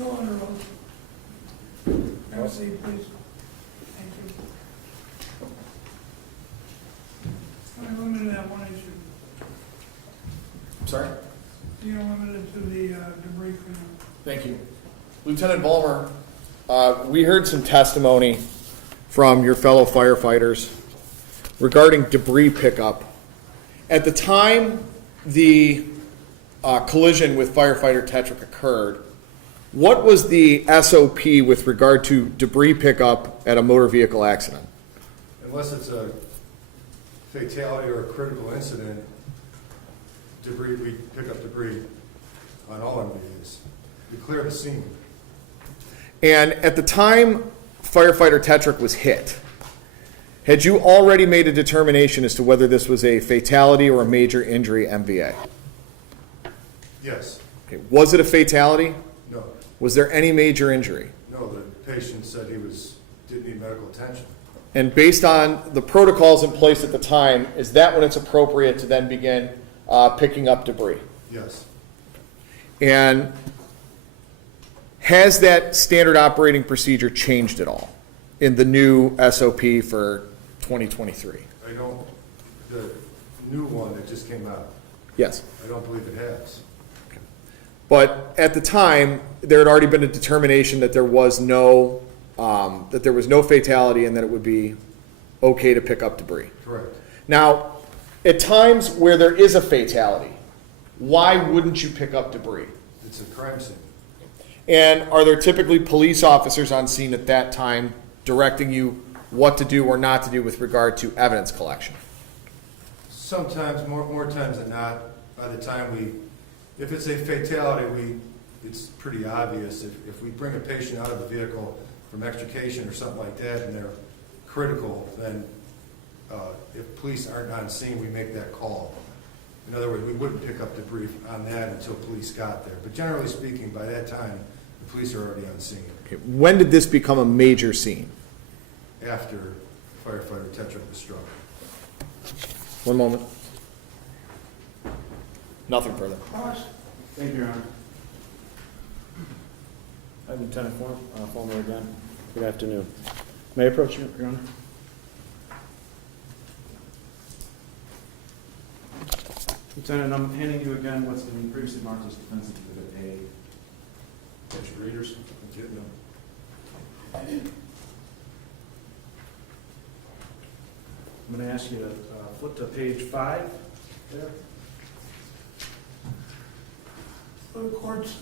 Still under oath. Have a seat, please. Thank you. I'm limited at one issue. I'm sorry? You're limited to the debris cleanup. Thank you. Lieutenant Ballmer, we heard some testimony from your fellow firefighters regarding debris pickup. At the time the collision with firefighter Tetrick occurred, what was the SOP with regard to debris pickup at a motor vehicle accident? Unless it's a fatality or a critical incident, debris, we pick up debris on all MVAs. We clear the scene. And at the time firefighter Tetrick was hit, had you already made a determination as to whether this was a fatality or a major injury MVA? Yes. Okay. Was it a fatality? No. Was there any major injury? No, the patient said he didn't need medical attention. And based on the protocols in place at the time, is that when it's appropriate to then begin picking up debris? Yes. And has that standard operating procedure changed at all in the new SOP for 2023? The new one that just came out, Yes. I don't believe it has. But at the time, there had already been a determination that there was no fatality and that it would be okay to pick up debris. Correct. Now, at times where there is a fatality, why wouldn't you pick up debris? It's a crime scene. And are there typically police officers on scene at that time directing you what to do or not to do with regard to evidence collection? Sometimes, more times than not, by the time if it's a fatality, it's pretty obvious. If we bring a patient out of the vehicle from extrication or something like that and they're critical, then if police aren't on scene, we make that call. In other words, we wouldn't pick up debris on that until police got there. But generally speaking, by that time, the police are already on scene. Okay. When did this become a major scene? After firefighter Tetrick was struck. One moment. Nothing further. Ross? Thank you, Your Honor. I'm Lieutenant Fulmer again. Good afternoon. May I approach you, Your Honor? Lieutenant, I'm handing you again what's been previously marked as defense exhibit A. Get your readers. Get them. I'm going to ask you to flip to page 5 there. For the court's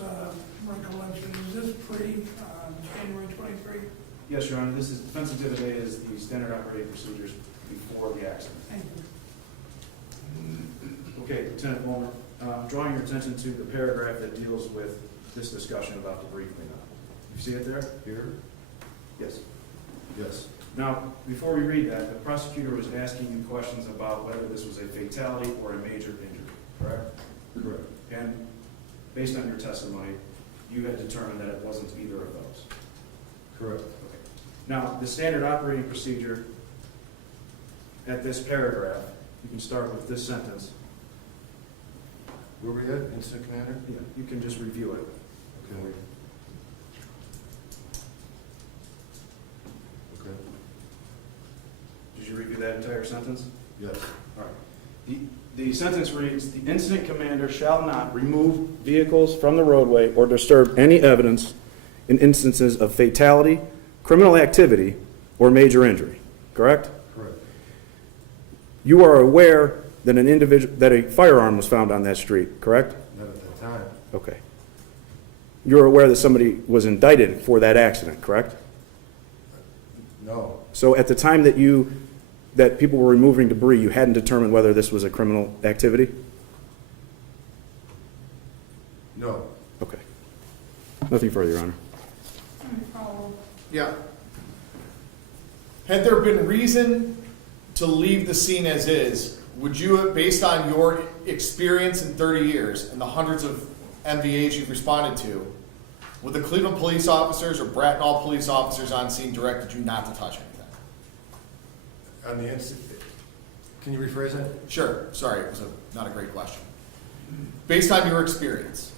recollection, is this pre-January 23? Yes, Your Honor. This is defense exhibit A is the standard operating procedures before the accident. Thank you. Okay, Lieutenant Fulmer, drawing your attention to the paragraph that deals with this discussion about debris cleanup. You see it there? Here? Yes. Yes. Now, before we read that, the prosecutor was asking you questions about whether this was a fatality or a major injury, correct? Correct. And based on your testimony, you had determined that it wasn't either of those. Correct. Okay. Now, the standard operating procedure at this paragraph, you can start with this sentence. Where we at? Incident commander? Yeah, you can just review it. Okay. Okay. Did you review that entire sentence? Yes. All right. The sentence reads, the incident commander shall not remove vehicles from the roadway or disturb any evidence in instances of fatality, criminal activity, or major injury. Correct? Correct. You are aware that that a firearm was found on that street, correct? Not at that time. Okay. You're aware that somebody was indicted for that accident, correct? No. So at the time that people were removing debris, you hadn't determined whether this was a criminal activity? No. Okay. Nothing further, Your Honor. Any follow-up? Yeah. Had there been reason to leave the scene as is, would you, based on your experience in 30 years and the hundreds of MVAs you've responded to, would the Cleveland police officers or Bracknell police officers on scene directed you not to touch anything? On the incident, can you rephrase that? Sure. Sorry, it was not a great question. Based on your experience,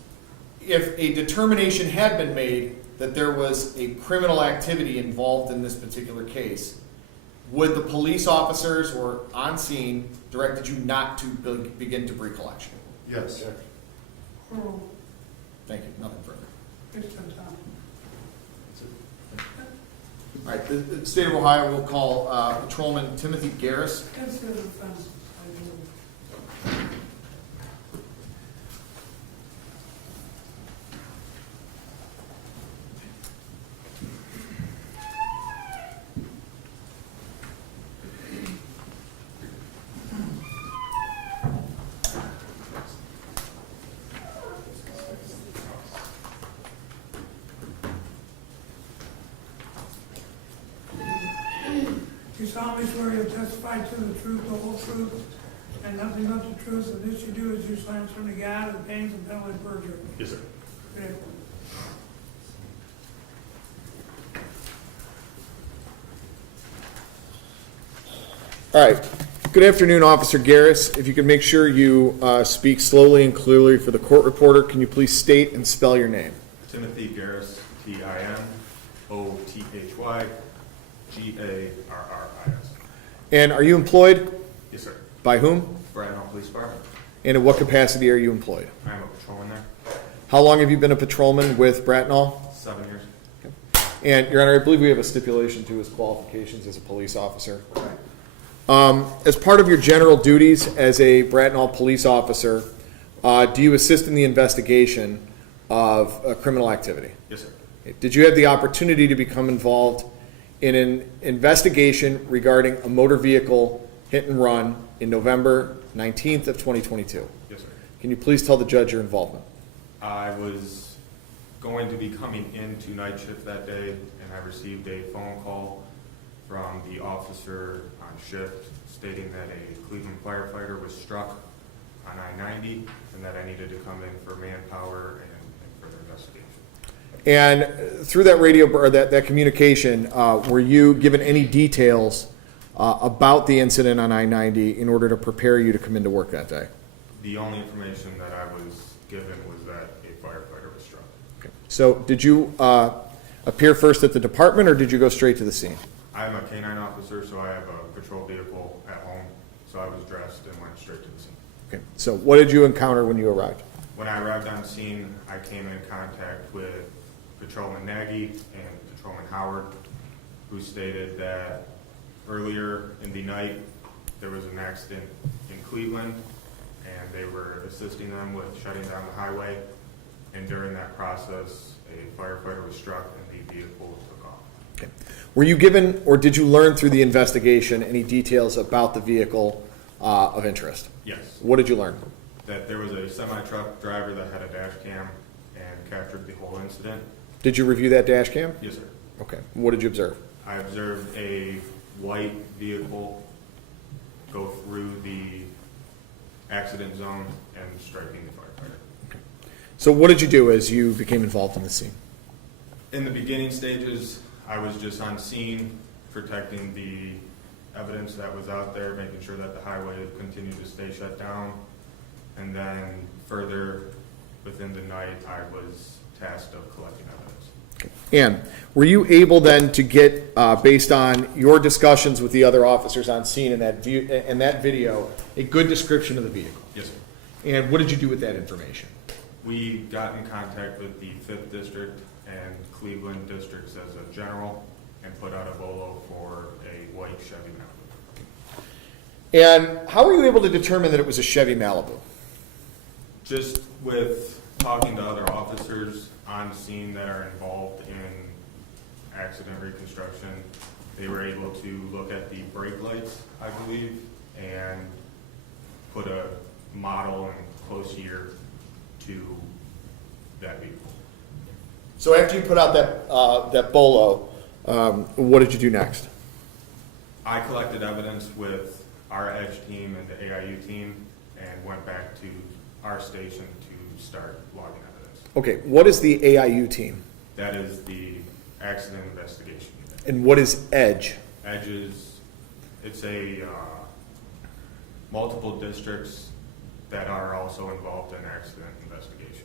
if a determination had been made that there was a criminal activity involved in this particular case, would the police officers who were on scene directed you not to begin debris collection? Yes. Thank you, nothing further. It's been done. All right, the state of Ohio will call Patrolman Timothy Garris. Consider the fence, I believe. You solemnly swear you'll testify to the truth, the whole truth, and nothing but the truth, and this you do as you swear to God, the pains and penalty of perjury. Yes, sir. Okay. All right. Good afternoon, Officer Garris. If you could make sure you speak slowly and clearly for the court reporter, can you please state and spell your name? Timothy Garris, Timothygarris. And are you employed? Yes, sir. By whom? Bracknell Police Department. And in what capacity are you employed? I am a patrolman there. How long have you been a patrolman with Bracknell? 7 years. And, Your Honor, I believe we have a stipulation to his qualifications as a police officer. As part of your general duties as a Bracknell police officer, do you assist in the investigation of criminal activity? Yes, sir. Did you have the opportunity to become involved in an investigation regarding a motor vehicle hit and run in November 19th of 2022? Yes, sir. Can you please tell the judge your involvement? I was going to be coming into night shift that day, and I received a phone call from the officer on shift stating that a Cleveland firefighter was struck on I-90 and that I needed to come in for manpower and further investigation. And through that radio or that communication, were you given any details about the incident on I-90 in order to prepare you to come into work that day? The only information that I was given was that a firefighter was struck. Okay. So did you appear first at the department or did you go straight to the scene? I'm a K-9 officer, so I have a patrol vehicle at home, so I was dressed and went straight to the scene. Okay. So what did you encounter when you arrived? When I arrived on scene, I came in contact with Patrolman Nagy and Patrolman Howard, who stated that earlier in the night there was an accident in Cleveland, and they were assisting them with shutting down the highway, and during that process a firefighter was struck and the vehicle took off. Okay. Were you given or did you learn through the investigation any details about the vehicle of interest? Yes. What did you learn? That there was a semi-truck driver that had a dash cam and captured the whole incident. Did you review that dash cam? Yes, sir. Okay. What did you observe? I observed a white vehicle go through the accident zone and striking the firefighter. So what did you do as you became involved in the scene? In the beginning stages, I was just on scene, protecting the evidence that was out there, making sure that the highway continued to stay shut down. And then further within the night, I was tasked of collecting evidence. And were you able then to get, based on your discussions with the other officers on scene in that video, a good description of the vehicle? Yes, sir. And what did you do with that information? We got in contact with the 5th District and Cleveland districts as a general and put out a bolo for a white Chevy Malibu. And how were you able to determine that it was a Chevy Malibu? Just with talking to other officers on scene that are involved in accident reconstruction, they were able to look at the brake lights, I believe, and put a model and close year to that vehicle. So after you put out that bolo, what did you do next? I collected evidence with our Edge team and the AIU team and went back to our station to start logging evidence. Okay, what is the AIU team? That is the accident investigation unit. And what is EDGE? Edge is, it's a multiple districts that are also involved in accident investigations.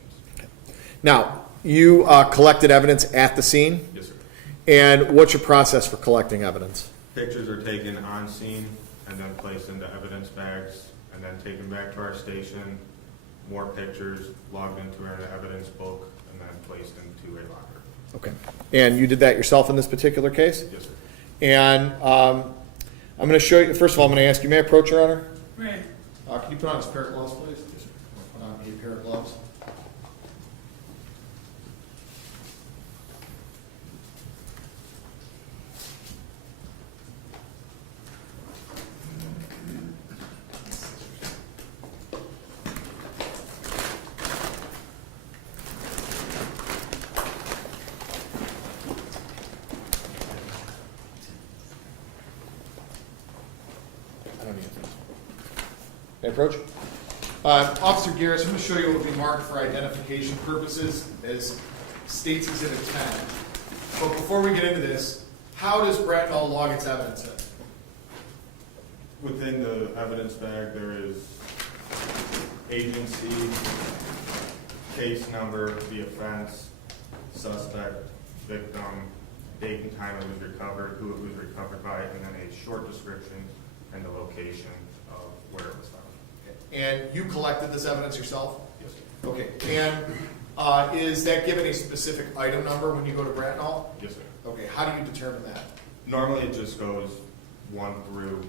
Now, you collected evidence at the scene? Yes, sir. And what's your process for collecting evidence? Pictures are taken on scene and then placed into evidence bags and then taken back to our station. More pictures logged into an evidence book and then placed into a locker. Okay. And you did that yourself in this particular case? Yes, sir. And I'm going to show you, first of all, I'm going to ask you, may I approach, Your Honor? Right. Can you put on his pair of gloves, please? Yes, sir. Put on a pair of gloves. I don't need it. May I approach? Officer Garris, I'm going to show you what we marked for identification purposes as State's Exhibit 10. But before we get into this, how does Bratnall log its evidence in? Within the evidence bag, there is agency, case number, the offense, suspect, victim, date and time it was recovered, who it was recovered by, and then a short description and the location of where it was found. And you collected this evidence yourself? Yes, sir. Okay. And is that given a specific item number when you go to Bratnall? Yes, sir. Okay. How do you determine that? Normally, it just goes one through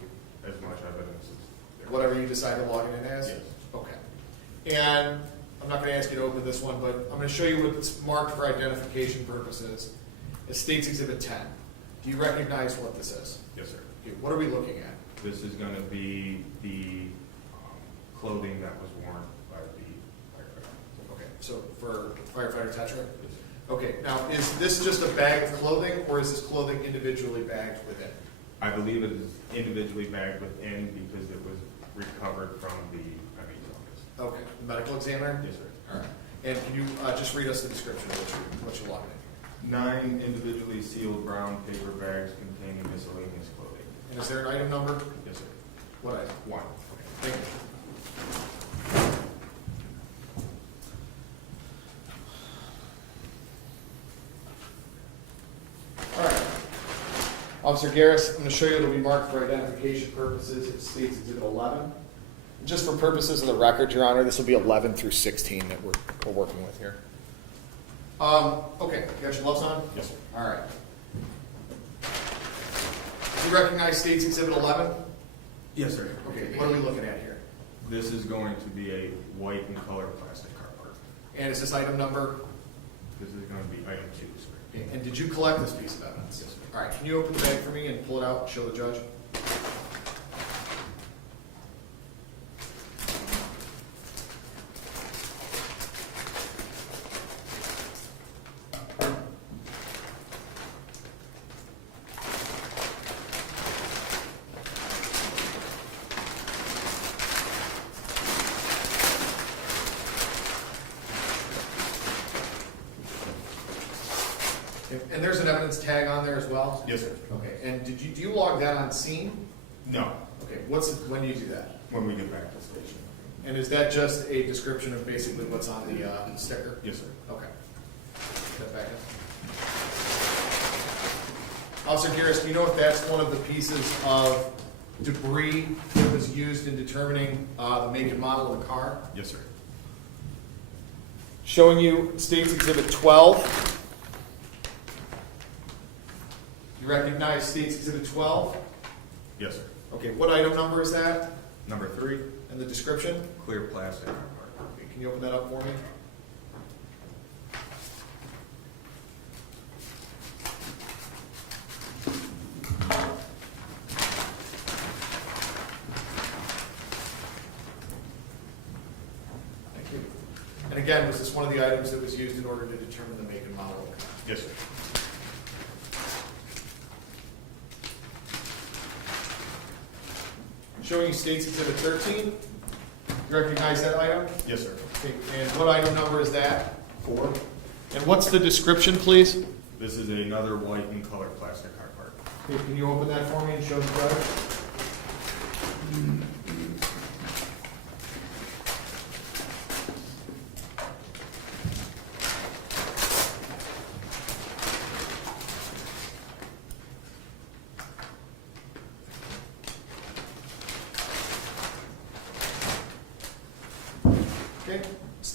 as much evidence as there. Whatever you decide to log it in as? Yes. Okay. And I'm not going to ask you to open this one, but I'm going to show you what's marked for identification purposes as State's Exhibit 10. Do you recognize what this is? Yes, sir. Okay, what are we looking at? This is going to be the clothing that was worn by the firefighter. Okay, so for firefighter Tetrick? Yes, sir. Okay, now is this just a bag of clothing, or is this clothing individually bagged within? I believe it is individually bagged within because it was recovered from the ME's office. Okay, medical examiner? Yes, sir. All right. And can you just read us the description of what you're logging in? 9 individually sealed brown paper bags containing miscellaneous clothing. And is there an item number? Yes, sir. What item? 1. Thank you. All right. Officer Garris, I'm going to show you it'll be marked for identification purposes. It states Exhibit 11. Just for purposes of the record, Your Honor, this will be 11 through 16 that we're working with here. Okay, you got your gloves on? Yes, sir. All right. Do you recognize State's Exhibit 11? Yes, sir. Okay, what are we looking at here? This is going to be a white and color plastic car part. And is this item number? This is going to be item 2, sir. And did you collect this piece of evidence? Yes, sir. All right, can you open the bag for me and pull it out and show the judge? And there's an evidence tag on there as well? Yes, sir. Okay, and do you log that on scene? No, Okay, when do you do that? when we get back to the station. And is that just a description of basically what's on the sticker? Yes, sir. Okay. Put that back in. Officer Garris, do you know if that's one of the pieces of debris that was used in determining the make and model of the car? Yes, sir. Showing you State's Exhibit 12. You recognize State's Exhibit 12? Yes, sir. Okay, what item number is that? Number 3, And the description? clear plastic car part. Okay, can you open that up for me? Thank you. And again, was this one of the items that was used in order to determine the make and model of the car? Yes, sir. Showing you State's Exhibit 13. You recognize that item? Yes, sir. Okay, and what item number is that? 4. And what's the description, please? This is another white and color plastic car part. Okay, can you open that for me and show the judge?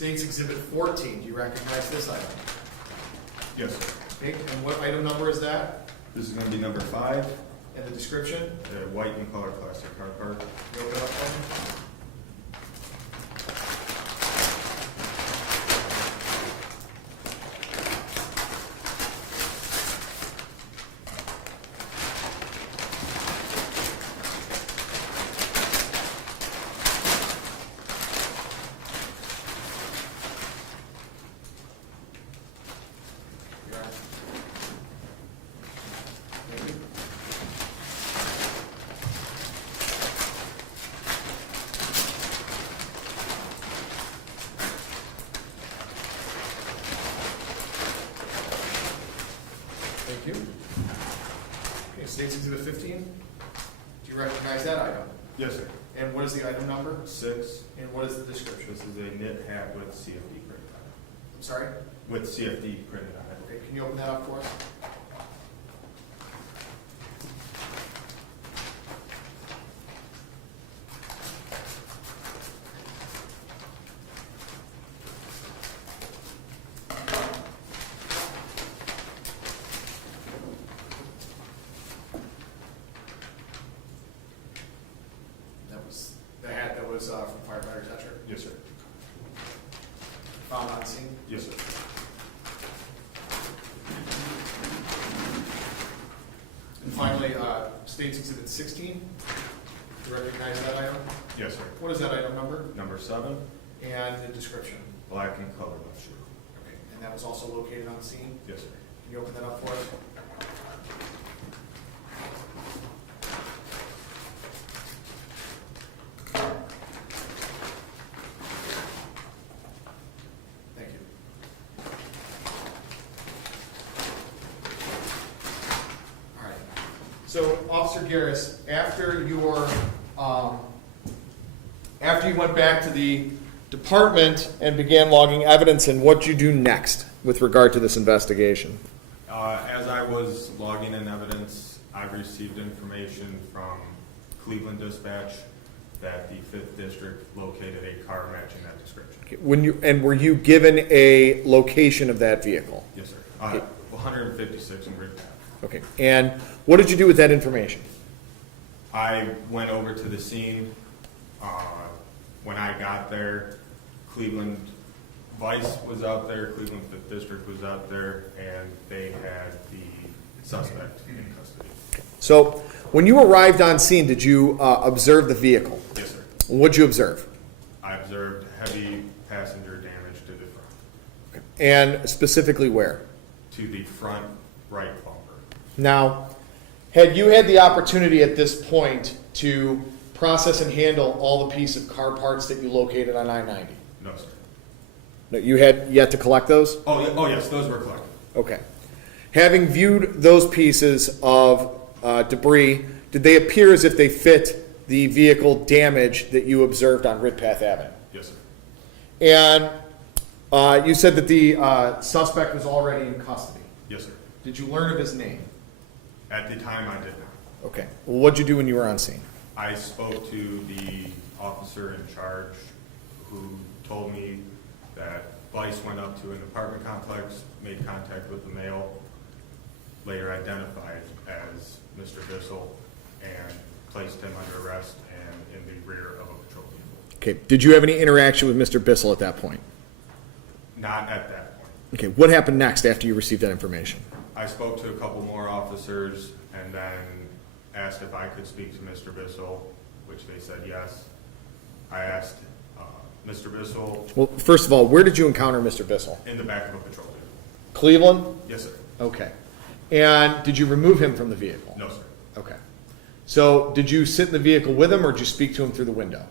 State's Exhibit 14, do you recognize this item? Yes, sir. Okay, and what item number is that? This is gonna be number 5, And the description? the white and color plastic car part. Can you open it up for me? Thank you. Thank you. Okay, State's Exhibit 15. Do you recognize that item? Yes, sir. And what is the item number? 6, And what is the description? this is a knit hat with CFD printed on I'm sorry? it. With CFD printed on it. Okay, can you open that up for us? That was the hat that was from firefighter Tetrick, Yes, sir. found on scene. Yes, sir. And finally, State's Exhibit 16. Do you recognize that item? Yes, sir. What is that item number? Number 7, And the description? black and color left shoe. Okay, and that was also located on scene? Yes, sir. Can you open that up for us? Thank you. All right. So, Officer Garris, after you went back to the department and began logging evidence, and what you do next with regard to this investigation? As I was logging in evidence, I received information from Cleveland Dispatch that the 5th District located a car matching that description. Were you given a location of that vehicle? Yes, sir. 156 in Ridge Path. Okay. And what did you do with that information? I went over to the scene. When I got there, Cleveland Vice was out there, Cleveland 5th District was out there, and they had the suspect in custody. So, when you arrived on scene, did you observe the vehicle? Yes, sir. What'd you observe? I observed heavy passenger damage to the front, And specifically where? to the front right bumper. Now, had you had the opportunity at this point to process and handle all the piece of car parts that you located on I-90? No, sir. No, you had yet to collect those? Oh, yes, those were collected. Okay. Having viewed those pieces of debris, did they appear as if they fit the vehicle damage that you observed on Ridpath Avenue? Yes, sir. And you said that the suspect was already in custody. Yes, sir. Did you learn of his name? At the time, I did not. Okay. Well, what'd you do when you were on scene? I spoke to the officer in charge who told me that Vice went up to an apartment complex, made contact with the male, later identified as Mr. Bissell, and placed him under arrest and in the rear of a patrol vehicle. Okay. Did you have any interaction with Mr. Bissell at that point? Not at that point. Okay. What happened next after you received that information? I spoke to a couple more officers and then asked if I could speak to Mr. Bissell, which they said yes. I asked Mr. Bissell Well, first of all, where did you encounter Mr. Bissell? in the back of a patrol vehicle. Cleveland? Yes, sir. Okay. And did you remove him from the vehicle? No, sir. Okay. So did you sit in the vehicle with him or did you speak to him through the window?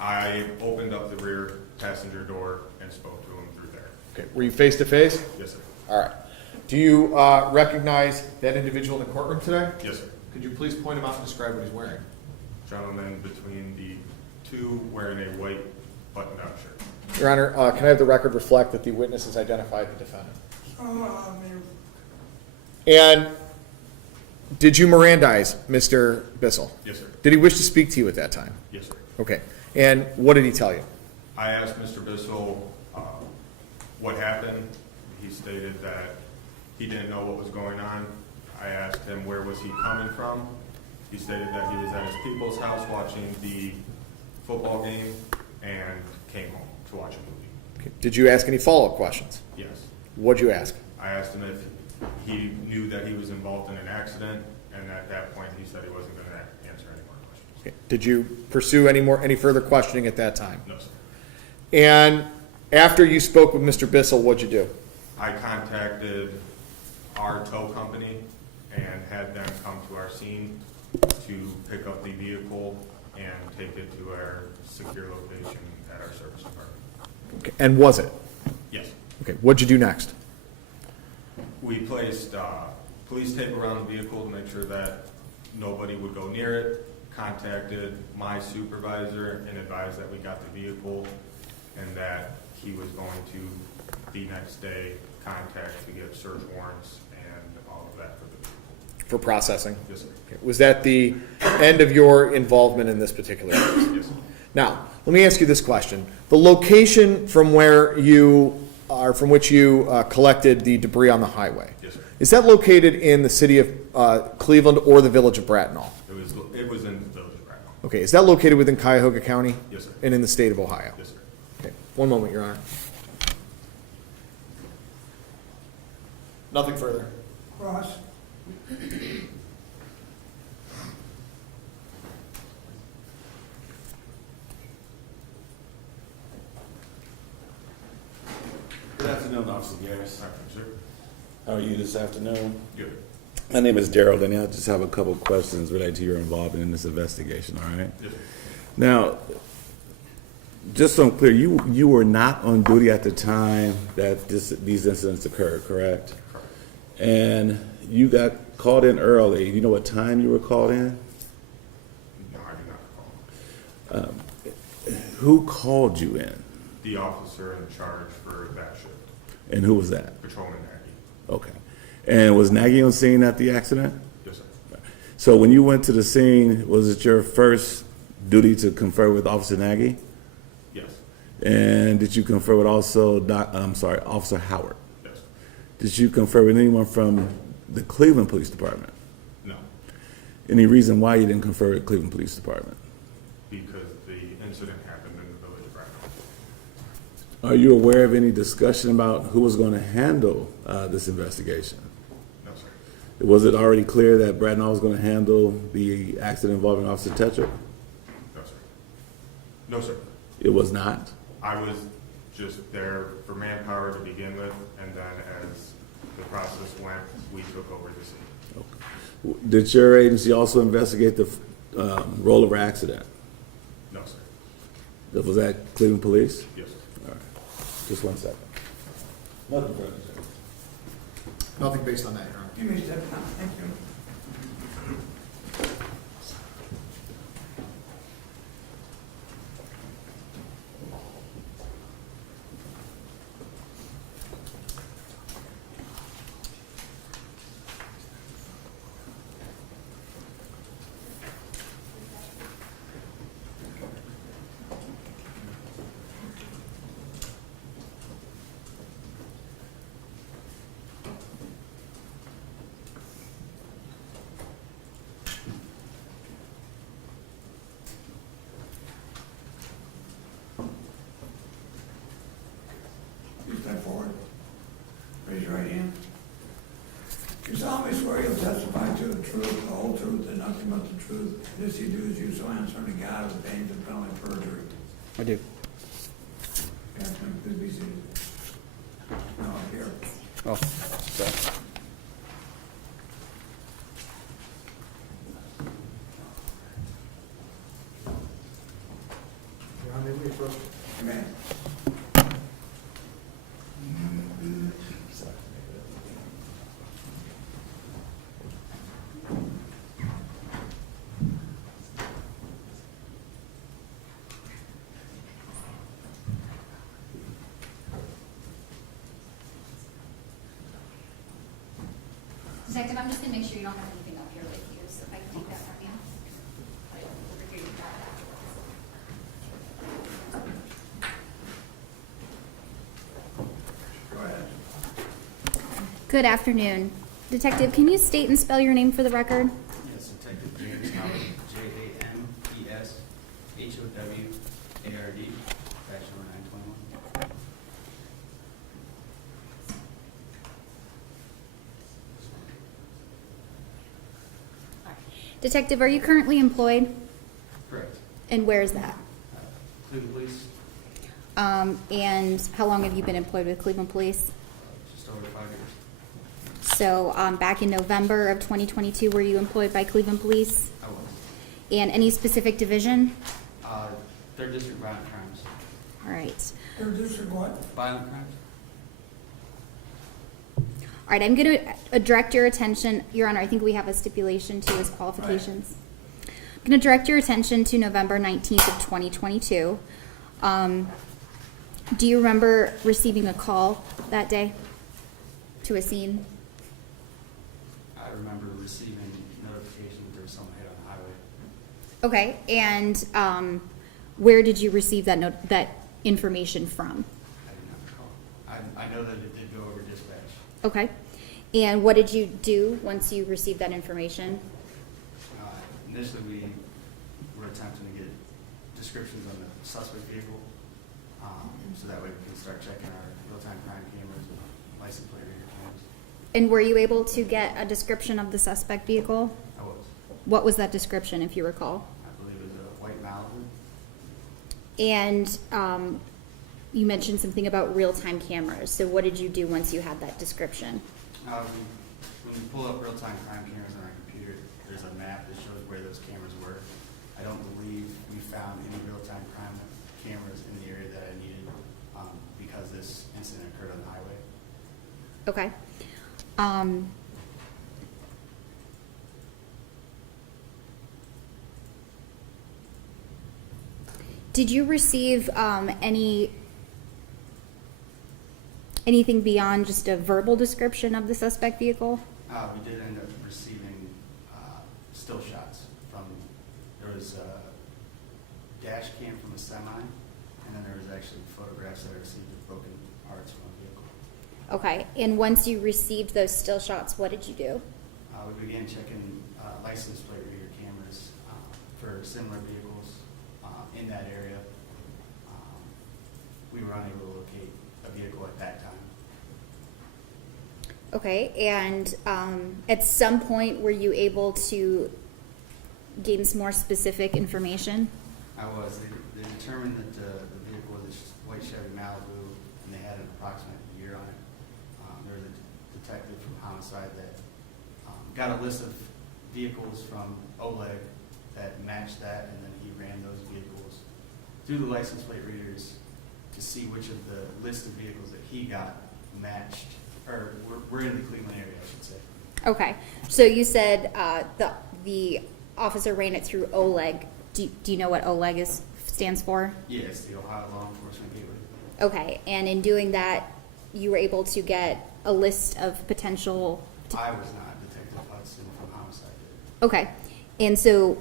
I opened up the rear passenger door and spoke to him through there. Okay. Were you face to face? Yes, sir. All right. Do you recognize that individual in the courtroom today? Yes, sir. Could you please point him out and describe what he's wearing? Gentleman between the two wearing a white button-down shirt. Your Honor, can I have the record reflect that the witness has identified the defendant? And did you Mirandize Mr. Bissell? Yes, sir. Did he wish to speak to you at that time? Yes, sir. Okay. And what did he tell you? I asked Mr. Bissell what happened. He stated that he didn't know what was going on. I asked him where was he coming from. He stated that he was at his people's house watching the football game and came home to watch a movie. Okay. Did you ask any follow-up questions? Yes. What'd you ask? I asked him if he knew that he was involved in an accident, and at that point, he said he wasn't going to answer any more questions. Okay. Did you pursue any further questioning at that time? No, sir. And after you spoke with Mr. Bissell, what'd you do? I contacted our tow company and had them come to our scene to pick up the vehicle and take it to our secure location at our service department. Okay. And was it? Yes. Okay. What'd you do next? We placed police tape around the vehicle to make sure that nobody would go near it, contacted my supervisor and advised that we got the vehicle and that he was going to, the next day, contact to get search warrants and all of that for the vehicle. For processing? Yes, sir. Okay. Was that the end of your involvement in this particular case? Yes, sir. Now, let me ask you this question. The location from where you are, from which you collected the debris on the highway, Yes, sir. is that located in the city of Cleveland or the village of Bracknell? It was in the village of Bracknell. Okay, is that located within Cuyahoga County? Yes, sir. And in the state of Ohio? Yes, sir. Okay, one moment, Your Honor. Nothing further. Ross? Good afternoon, Officer Garris. Sir. How are you this afternoon? Good. My name is Daryl, and I just have a couple of questions related to your involvement in this investigation, all right? Yes, sir. Now, just so I'm clear, you were not on duty at the time that these incidents occurred, correct? Correct. And you got called in early. You know what time you were called in? No, I do not recall. Who called you in? The officer in charge for that shift, And who was that? Patrolman Nagy. Okay. And was Nagy on scene at the accident? Yes, sir. So when you went to the scene, was it your first duty to confer with Officer Nagy? Yes. And did you confer with also, Officer Howard? Yes. Did you confer with anyone from the Cleveland Police Department? No, Any reason why you didn't confer with Cleveland Police Department? because the incident happened in the village of Bracknell. Are you aware of any discussion about who was going to handle this investigation? No, sir. Was it already clear that Bradnall was going to handle the accident involving Officer Tetrick? No, sir. No, sir. It was not? I was just there for manpower to begin with, and then as the process went, we took over the scene. Did your agency also investigate the rollover accident? No, sir. Was that Cleveland Police? Yes, sir. All right. Just 1 second. Nothing further, sir. Nothing based on that, Your Honor. Give me a step down, thank you. You step forward. Raise your right hand. You solemnly swear you'll testify to the truth, the whole truth, and nothing but the truth. This you do is you so answer to God with pains and penalty of perjury. I do. Captain, please be seated. No, up here. Oh, sorry. Amen. Detective, I'm just gonna make sure you don't have anything up here with you, so if I can take that from you. Over here, you got it afterwards. Good afternoon. Detective, can you state and spell your name for the record? Yes, Detective James Howard, Jameshoward, batch number 921. Detective, are you currently employed? Correct. And where is that? Cleveland Police, And how long have you been employed with Cleveland Police? just over 5 years. So, back in November of 2022, were you employed by Cleveland Police? I was. And any specific division? Third District Violent Crimes. All right. Third district what? Violent Crimes? All right, I'm going to direct your attention, Your Honor, I think we have a stipulation to his qualifications. I'm going to direct your attention to November 19th of 2022. Do you remember receiving a call that day to a scene? I remember receiving notification that there was someone hit on the highway. Okay, and where did you receive that information from? I did not recall. I know that it did go over dispatch. Okay, and what did you do once you received that information? Initially, we were attempting to get descriptions on the suspect vehicle, so that way we can start checking our real-time crime cameras and license plate reader cameras. And were you able to get a description of the suspect vehicle? I was. What was that description, if you recall? I believe it was a white Malibu. And you mentioned something about real-time cameras. So what did you do once you had that description? When you pull up real-time crime cameras on our computer, there's a map that shows where those cameras were. I don't believe we found any real-time crime cameras in the area that I needed because this incident occurred on the highway. Okay. Did you receive anything beyond just a verbal description of the suspect vehicle? We did end up receiving still shots from, there was a dash cam from a semi, and then there was actually photographs that I received of broken parts from a vehicle. Okay, and once you received those still shots, what did you do? We began checking license plate reader cameras for similar vehicles in that area. We were unable to locate a vehicle at that time. Okay, and at some point, were you able to gain some more specific information? I was. They determined that the vehicle was a white Chevy Malibu, and they had an approximate year on it. There was a detective from homicide that got a list of vehicles from Oleg that matched that, and then he ran those vehicles through the license plate readers to see which of the list of vehicles that he got matched, or were in the Cleveland area, I should say. Okay, so you said the officer ran it through Oleg. Do you know what Oleg stands for? Yes, the Ohio Law Enforcement Gateway. Okay, and in doing that, you were able to get a list of potential. I was not. Detective Hudson from homicide did. Okay, and so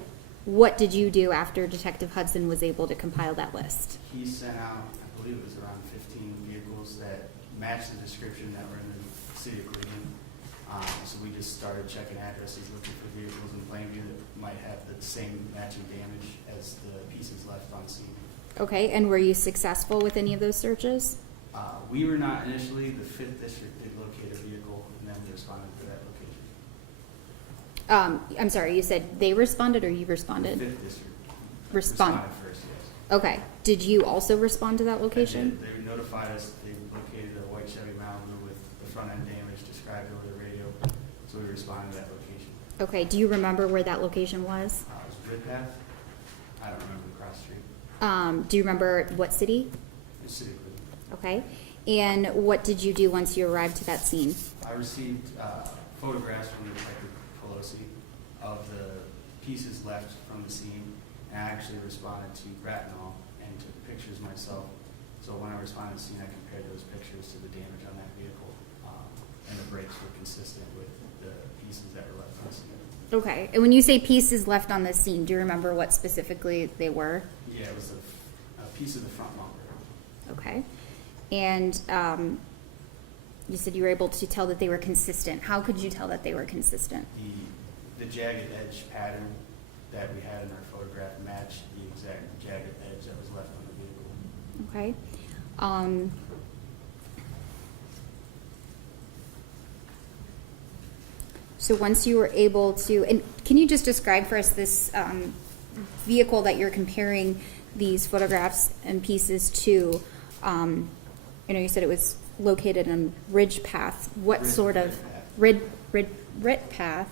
what did you do after Detective Hudson was able to compile that list? He sent out, I believe it was around 15 vehicles that matched the description that were in the city of Cleveland. So we just started checking addresses, looking for vehicles in Plainview that might have the same matching damage as the pieces left on scene. Okay, and were you successful with any of those searches? We were not initially. The 5th District did locate a vehicle, and then we responded to that location. I'm sorry, you said they responded or you responded? 5th District Respond. responded first, yes. Okay, did you also respond to that They location? did. They notified us. They located a white Chevy Malibu with the front end damage described over the radio, so we responded to that location. Okay, do you remember where that location was? It was Ridpath. I don't remember the cross street. Do you remember what city? It's City of Cleveland. Okay, and what did you do once you arrived to that scene? I received photographs from Detective Pelosi of the pieces left from the scene, and I actually responded to Grattanall and took pictures myself. So when I responded to the scene, I compared those pictures to the damage on that vehicle, and the brakes were consistent with the pieces that were left on the scene. Okay, and when you say pieces left on the scene, do you remember what specifically they were? Yeah, it was a piece of the front bumper. Okay, and you said you were able to tell that they were consistent. How could you tell that they were consistent? The jagged edge pattern that we had in our photograph matched the exact jagged edge that was left on the vehicle. Okay. So once you were able to, and can you just describe for us this vehicle that you're comparing these photographs and pieces to? You know, you said it was located on Ridge Path. What sort of Rid path?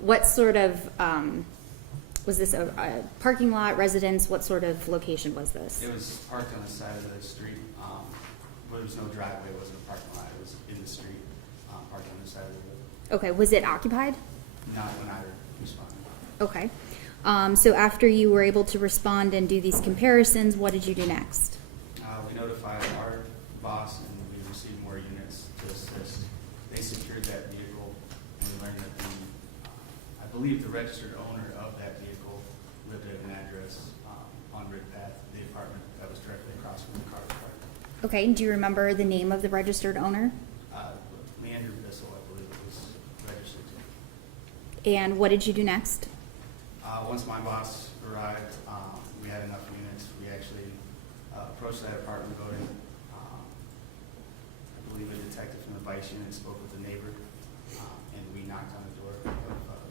What sort of was this a parking lot, residence? What sort of location was this? It was parked on the side of the street, but there was no driveway, it wasn't a parking lot, it was in the street, parked on the side of the road. Okay, was it occupied? Not when I responded. Okay. So after you were able to respond and do these comparisons, what did you do next? We notified our boss and we received more units to assist. They secured that vehicle and we learned that I believe the registered owner of that vehicle lived at an address on Rid Path, the apartment that was directly across from the car park. Okay, and do you remember the name of the registered owner? Leander Bissell, I believe it was registered to. And what did you do next? Once my boss arrived, we had enough units. We actually approached that apartment building. I believe a detective from the vice unit spoke with the neighbor, and we knocked on the door of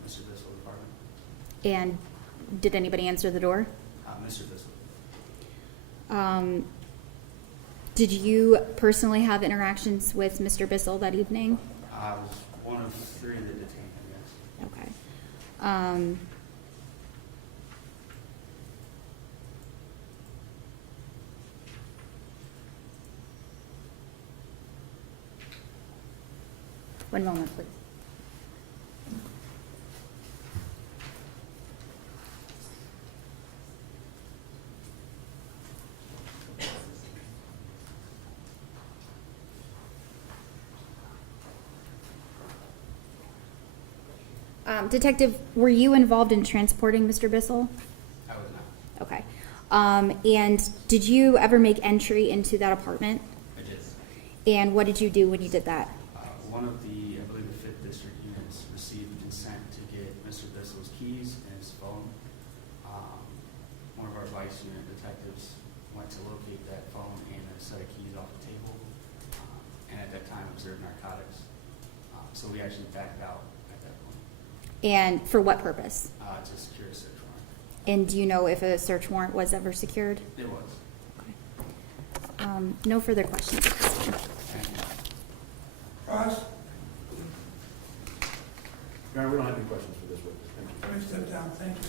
Mr. Bissell's apartment. And did anybody answer the door? Mr. Bissell. Did you personally have interactions with Mr. Bissell that evening? I was one of three that detained him, yes. Okay. One moment, please. Detective, were you involved in transporting Mr. Bissell? I was not. Okay. And did you ever make entry into that apartment? I did. And what did you do when you did that? One of the, I believe the 5th District units received consent to get Mr. Bissell's keys and his phone. One of our vice unit detectives went to locate that phone and a set of keys off the table, and at that time observed narcotics. So we actually backed out at that point And for what purpose? to secure a search warrant. And do you know if a search warrant was ever secured? It was. No further questions at this time. Thank you. Ross, Your Honor, we don't have any questions for this witness. Thank you. let me step down, thank you.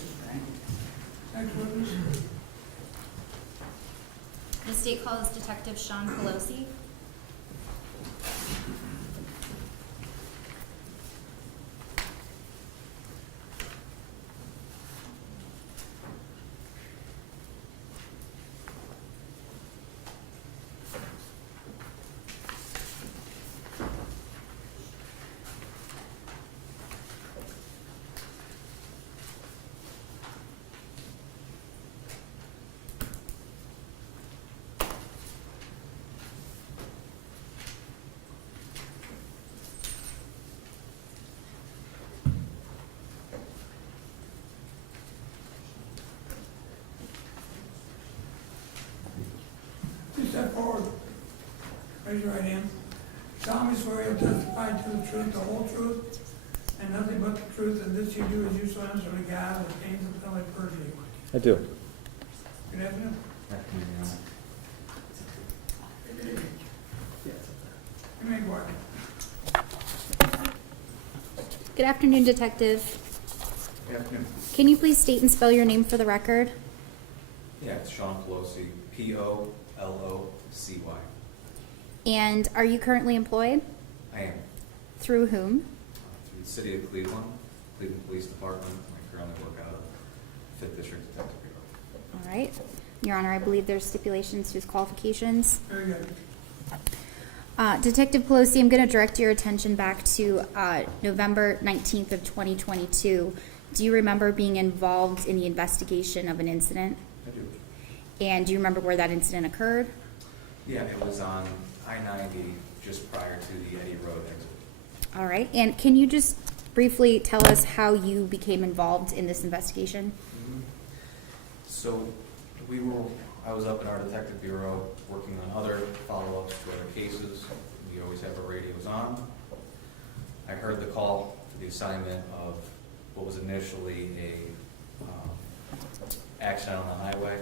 Next witness. The state calls Detective Sean Pelosi. Please step forward. Raise your right hand. Solemnly swear you'll testify to the truth, the whole truth, and nothing but the truth, and this you do as you so answer to God, as pains and penalty of perjury. I do. Good afternoon. You may go ahead. Good afternoon, Detective. Good afternoon. Can you please state and spell your name for the record? Yeah, it's Sean Pelosi, P-O-L-O-C-Y. And are you currently employed? I am Through whom? through the city of Cleveland, Cleveland Police Department. I currently work out of 5th District Detective Bureau. All right. Your Honor, I believe there's stipulations to his qualifications. Very good. Detective Pelosi, I'm going to direct your attention back to November 19th of 2022. Do you remember being involved in the investigation of an incident? I do. And do you remember where that incident occurred? Yeah, it was on I-90 just prior to the Eddy Road exit. All right, and can you just briefly tell us how you became involved in this investigation? So I was up in our detective bureau working on other follow-ups to other cases. We always have our radios on. I heard the call for the assignment of what was initially a accident on the highway.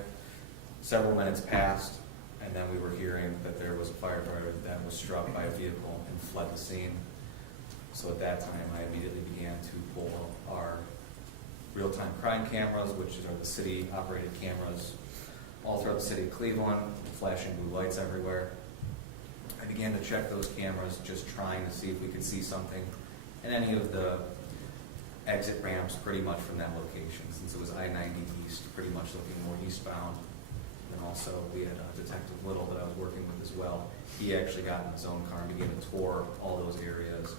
Several minutes passed, and then we were hearing that there was a firefighter that was struck by a vehicle and fled the scene. So at that time, I immediately began to pull our real-time crime cameras, which are the city-operated cameras all throughout the city of Cleveland, flashing blue lights everywhere. I began to check those cameras, just trying to see if we could see something in any of the exit ramps pretty much from that location, since it was I-90 East, pretty much looking more eastbound. And also, we had Detective Little that I was working with as well. He actually got in his own car and began to tour all those areas,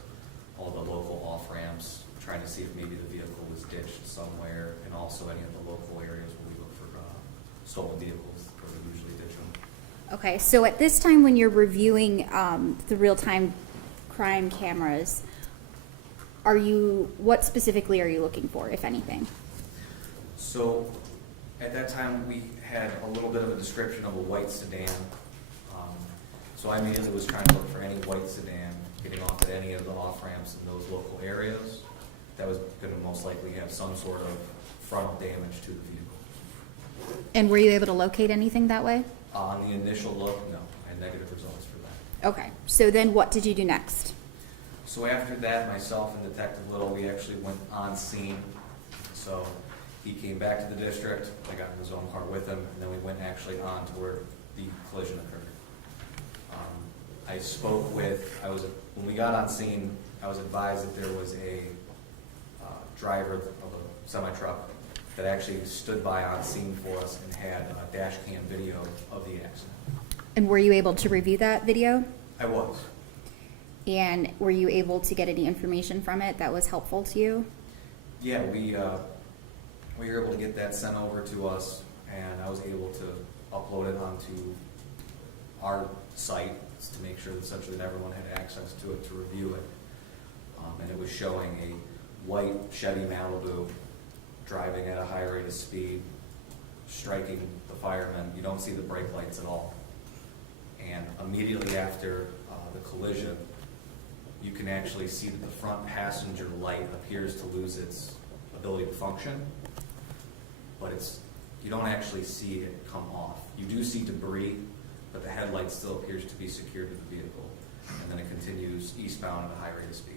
all the local off-ramps, trying to see if maybe the vehicle was ditched somewhere, and also any of the local areas where we look for stolen vehicles, where we usually ditch them. Okay, so at this time when you're reviewing the real-time crime cameras, what specifically are you looking for, if anything? So at that time, we had a little bit of a description of a white sedan. So I immediately was trying to look for any white sedan getting off at any of the off-ramps in those local areas that was going to most likely have some sort of frontal damage to the vehicle. And were you able to locate anything that way? On the initial look, no, I had negative results for that. Okay, so then what did you do next? So after that, myself and Detective Little, we actually went on scene. So he came back to the district, I got in his own car with him, and then we went actually on to where the collision occurred. I spoke with, when we got on scene, I was advised that there was a driver of a semi-truck that actually stood by on scene for us and had a dash cam video of the accident. And were you able to review that video? I was. And were you able to get any information from it that was helpful to you? Yeah, we were able to get that sent over to us, and I was able to upload it onto our site to make sure that essentially that everyone had access to it to review it. And it was showing a white Chevy Malibu driving at a high rate of speed, striking the fireman. You don't see the brake lights at all. And immediately after the collision, you can actually see that the front passenger light appears to lose its ability to function, but you don't actually see it come off. You do see debris, but the headlight still appears to be secured to the vehicle, and then it continues eastbound at a high rate of speed.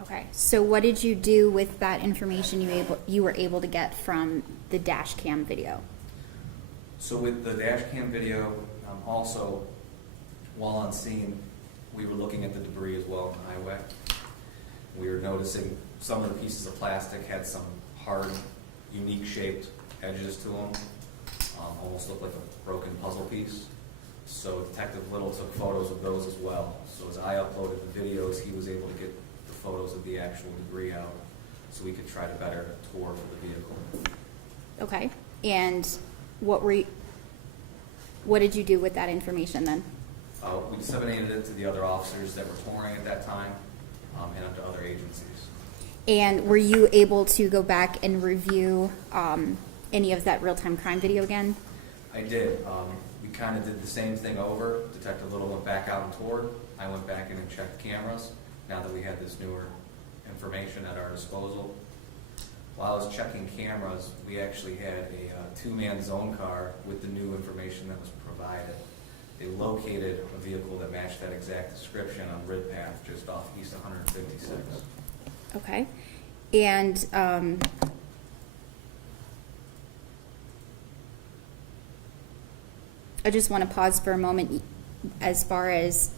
Okay, so what did you do with that information you were able to get from the dash cam video? So with the dash cam video, also, while on scene, we were looking at the debris as well on the highway. We were noticing some of the pieces of plastic had some hard, unique shaped edges to them, almost looked like a broken puzzle piece. So Detective Little took photos of those as well. So as I uploaded the videos, he was able to get the photos of the actual debris out so we could try to better tour for the vehicle. Okay, and what did you do with that information then? We disseminated it to the other officers that were touring at that time, and to other agencies. And were you able to go back and review any of that real-time crime video again? I did. We kind of did the same thing over. Detective Little went back out and toured. I went back in and checked cameras now that we had this newer information at our disposal. While I was checking cameras, we actually had a two-man zone car with the new information that was provided. They located a vehicle that matched that exact description on Rid Path just off East 156. Okay, and I just want to pause for a moment as far as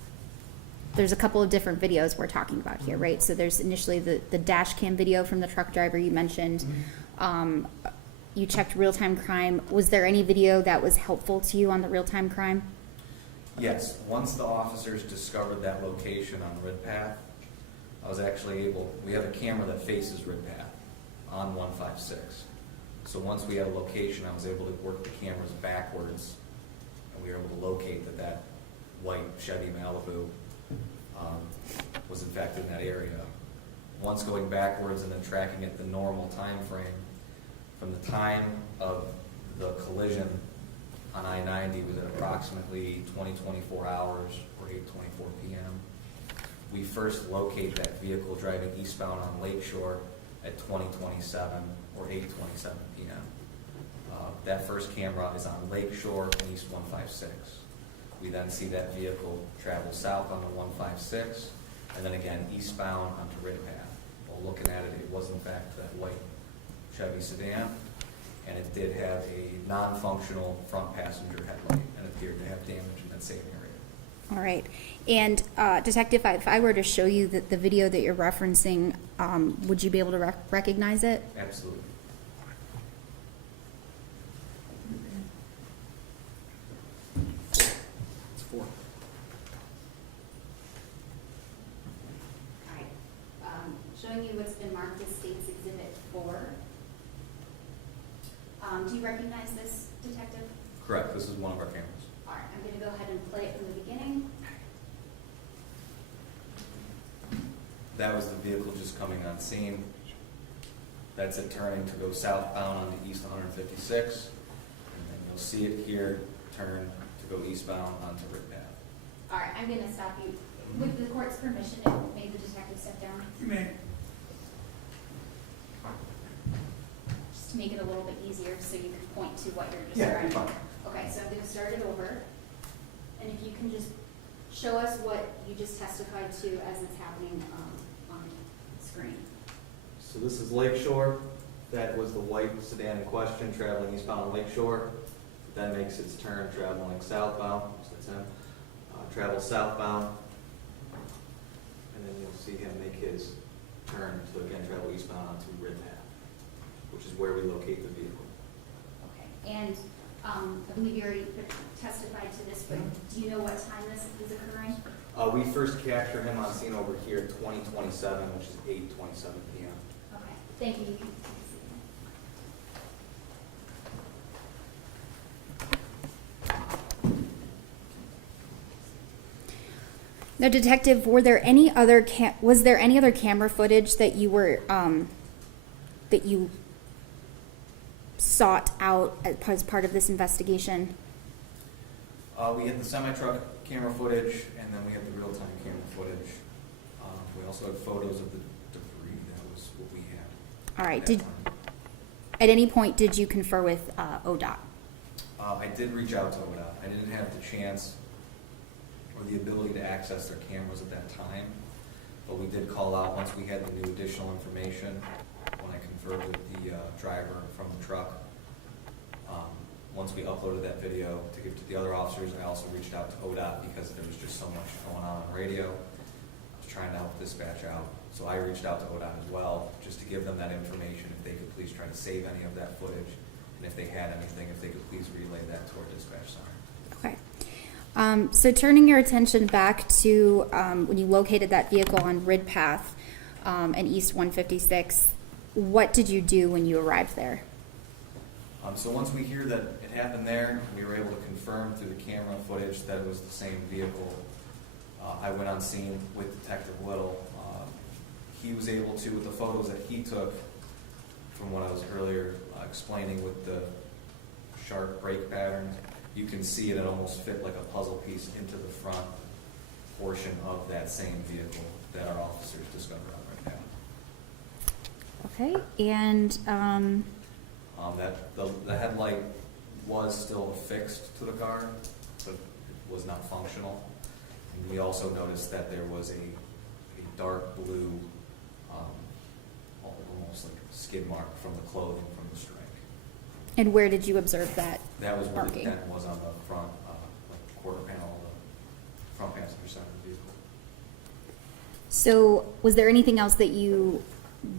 there's a couple of different videos we're talking about here, right? So there's initially the dash cam video from the truck driver you mentioned. You checked real-time crime. Was there any video that was helpful to you on the real-time crime? Yes, once the officers discovered that location on Rid Path, I was actually able, we have a camera that faces Rid Path on 156. So once we had a location, I was able to work the cameras backwards, and we were able to locate that white Chevy Malibu was in fact in that area. Once going backwards and then tracking it the normal time frame, from the time of the collision on I-90 was at approximately 20-24 hours or 8:24 p.m. We first locate that vehicle driving eastbound on Lakeshore at 20:27 or 8:27 p.m. That first camera is on Lakeshore and East 156. We then see that vehicle travel south on the 156 and then again eastbound onto Ridpath. While looking at it, it was in fact that white Chevy sedan, and it did have a non-functional front passenger headlight and appeared to have damage in that same area. All right. And Detective, if I were to show you the video that you're referencing, would you be able to recognize it? Absolutely. It's 4. All right. Showing you what's been marked as State's Exhibit 4. Do you recognize this, Detective? Correct. This is one of our cameras. All right. I'm going to go ahead and play it from the beginning. That was the vehicle just coming on scene. That's it turning to go southbound on the East 156. And then you'll see it here turn to go eastbound onto Ridpath. All right. I'm going to stop you. With the court's permission, and make the detective step down. You may. Just to make it a little bit easier so you can point to what you're Yeah, describing. fine. Okay, so I'm going to start it over. And if you can just show us what you just testified to as it's happening on screen. So this is Lakeshore. That was the white sedan in question traveling eastbound on Lakeshore. It then makes its turn traveling southbound. So that's him. Travels southbound. And then you'll see him make his turn to again travel eastbound onto Ridpath, which is where we locate the vehicle. Okay, and I believe you already testified to this, but do you know what time this is occurring? We first capture him on scene over here at 20:27, which is 8:27 p.m. Okay, thank you. You can- Now, Detective, was there any other camera footage that you were that you sought out as part of this investigation? We had the semi-truck camera footage, and then we had the real-time camera footage. We also had photos of the debris. That was what we had. All right. at that time. At any point did you confer with ODOT? I did reach out to ODOT. I didn't have the chance or the ability to access their cameras at that time, but we did call out once we had the new additional information, when I conferred with the driver from the truck. Once we uploaded that video to give to the other officers, I also reached out to ODOT because there was just so much going on radio. I was trying to help dispatch out. So I reached out to ODOT as well, just to give them that information, if they could please try to save any of that footage, and if they had anything, if they could please relay that to our dispatch center. Okay. So turning your attention back to when you located that vehicle on Ridpath and East 156, what did you do when you arrived there? So once we hear that it happened there, we were able to confirm through the camera footage that it was the same vehicle. I went on scene with Detective Little. He was able to, with the photos that he took from what I was earlier explaining with the sharp brake patterns, you can see it almost fit like a puzzle piece into the front portion of that same vehicle that our officers discovered on right now. Okay, and The headlight was still affixed to the car, but it was not functional. And we also noticed that there was a dark blue, almost like skid mark from the clothing from the strike. and where did you observe that? That was where the marking? dent was on the front, like quarter panel, the front passenger side of the vehicle. So was there anything else that you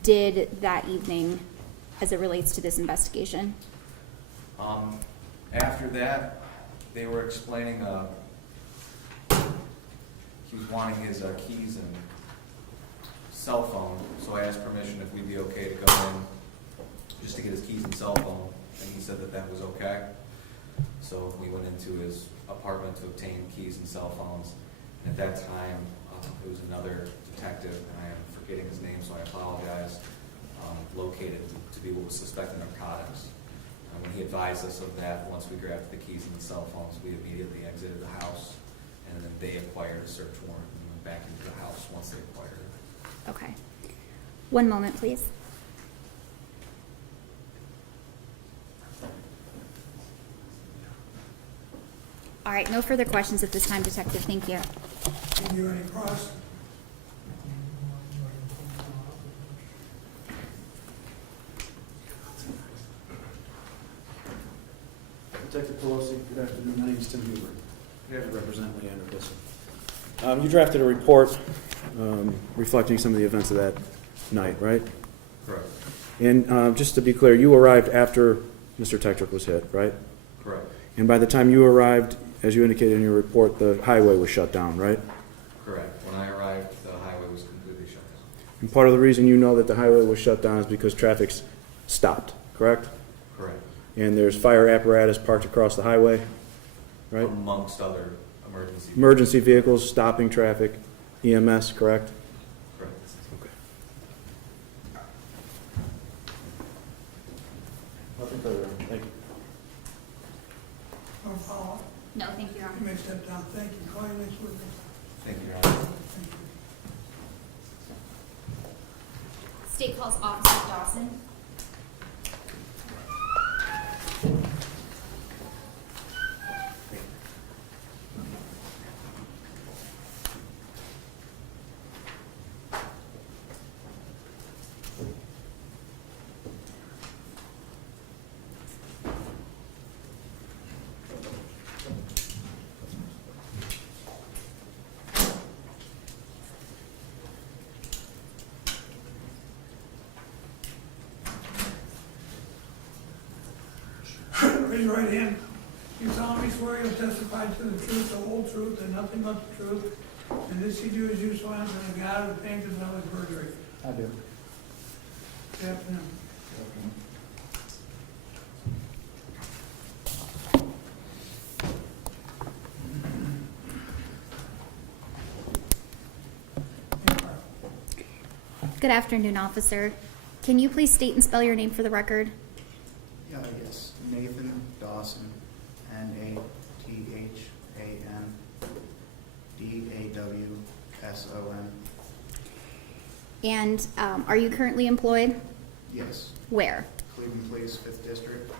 did that evening as it relates to this investigation? After that, they were explaining, he was wanting his keys and cell phone, so I asked permission if we'd be okay to go in just to get his keys and cell phone, and he said that that was okay. So we went into his apartment to obtain keys and cell phones. And at that time, it was another detective, and I am forgetting his name, so I apologize, located to be what was suspected narcotics. When he advised us of that, once we grabbed the keys and the cell phones, we immediately exited the house, and then they acquired a search warrant and went back into the house once they acquired it. Okay. One moment, please. All right, no further questions at this time, Detective. Thank you. Give you any cross? Detective Pelosi, good afternoon. My name is Tim Huber. I represent Leander Bissell. You drafted a report reflecting some of the events of that night, right? Correct. And just to be clear, you arrived after Mr. Tetrick was hit, right? Correct. And by the time you arrived, as you indicated in your report, the highway was shut down, right? Correct. When I arrived, the highway was completely shut down. And part of the reason you know that the highway was shut down is because traffic's stopped, correct? Correct. And there's fire apparatus parked across the highway, right? Amongst other emergency. Emergency vehicles stopping traffic, EMS, correct? Correct. Okay. Nothing further. Thank you. Or follow? No, thank you, Your You may step down. Thank you. Call your next witness. Thank you, Your Honor. Thank you. State calls Officer Dawson. Raise your right hand. You solemnly swear you'll testify to the truth, the whole truth, and nothing but the truth, and this you do as you so answer to God who pains and knowledge perjury. I do. Good afternoon. Good afternoon, officer. Can you please state and spell your name for the record? Yes, Nathan Dawson, Nathan Dawson. And are you currently employed? Yes, Where? Cleveland Police, 5th District,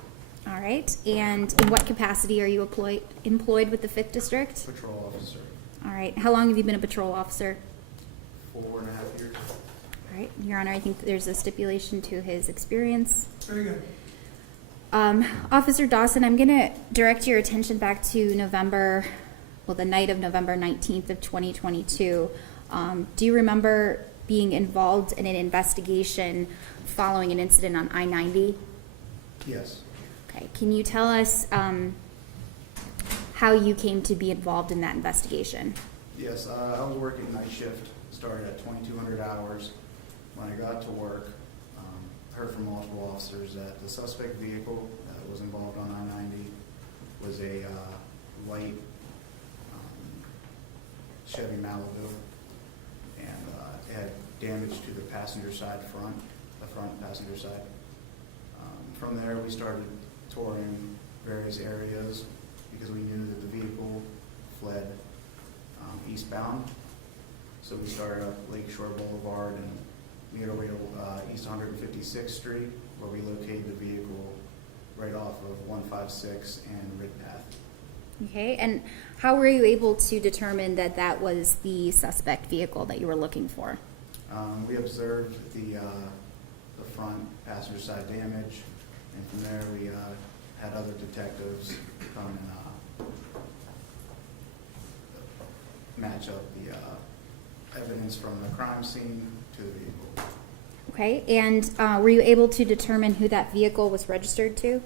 All right. And in what capacity are you employed with the 5th District? patrol officer, All right. How long have you been a patrol officer? 4.5 years. All right. Your Honor, I think there's a stipulation to his experience. Very good. Officer Dawson, I'm going to direct your attention back to the night of November 19th of 2022. Do you remember being involved in an investigation following an incident on I-90? Yes, Okay. Can you tell us how you came to be involved in that investigation? yes, I was working night shift, started at 2,200 hours. When I got to work, heard from multiple officers that the suspect vehicle that was involved on I-90 was a white Chevy Malibu, and it had damage to the passenger side the front passenger side. From there, we started touring various areas because we knew that the vehicle fled eastbound. So we started up Lakeshore Boulevard and made our way to East 156th Street, where we located the vehicle right off of 156 and Ridge Path. Okay. And how were you able to determine that that was the suspect vehicle that you were looking for? We observed the front passenger side damage, and from there we had other detectives come and match up the evidence from the crime scene to the vehicle. Okay. And were you able to determine who that vehicle was registered to?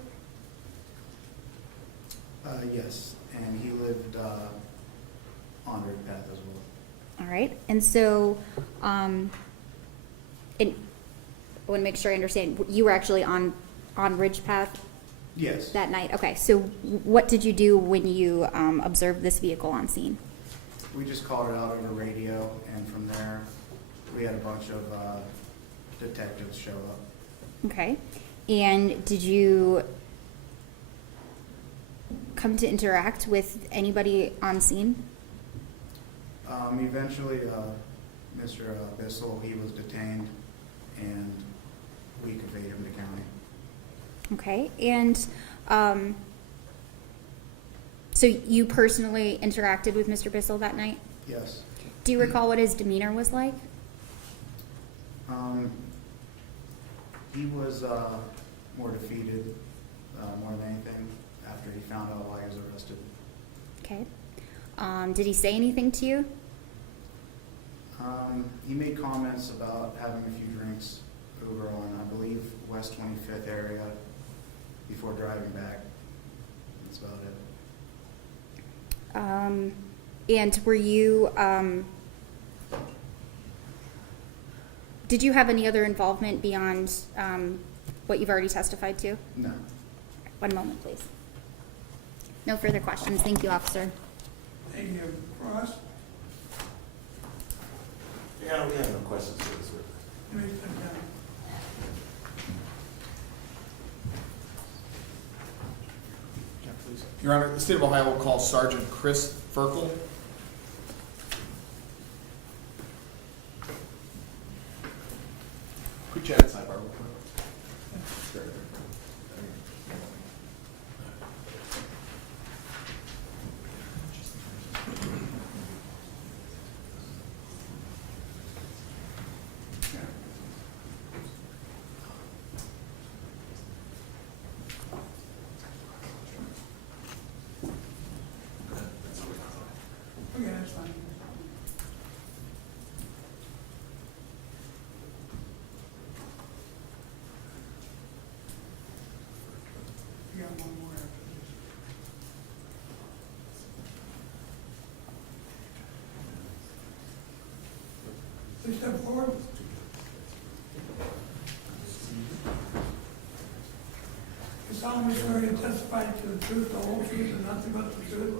Yes, and he lived on Ridge Path as well. All right. And so, I want to make sure I understand. You were actually on Ridge Path Yes. that night? Okay, so what did you do when you observed this vehicle on scene? We just called it out over radio, and from there, we had a bunch of detectives show up. Okay, and did you come to interact with anybody on scene? Eventually, Mr. Bissell, he was detained, and we conveyed him to county. Okay, and so you personally interacted with Mr. Bissell that night? Yes. Do you recall what his demeanor was like? He was more defeated, more than anything, after he found out why he was arrested. Okay. Did he say anything to you? He made comments about having a few drinks over on, I believe, West 25th area before driving back. That's about it. And were you, did you have any other involvement beyond what you've already testified to? No. One moment, please. No further questions. Thank you, officer. Thank you. Ross? Yeah, we have no questions for this witness. Let me put down. Your Honor, the state of Ohio will call Sergeant Chris Ferkel. Quick chat inside, Barbara. Okay, that's fine. You got one more after this. Please step forward. You solemnly swear to testify to the truth, the whole truth, and nothing but the truth.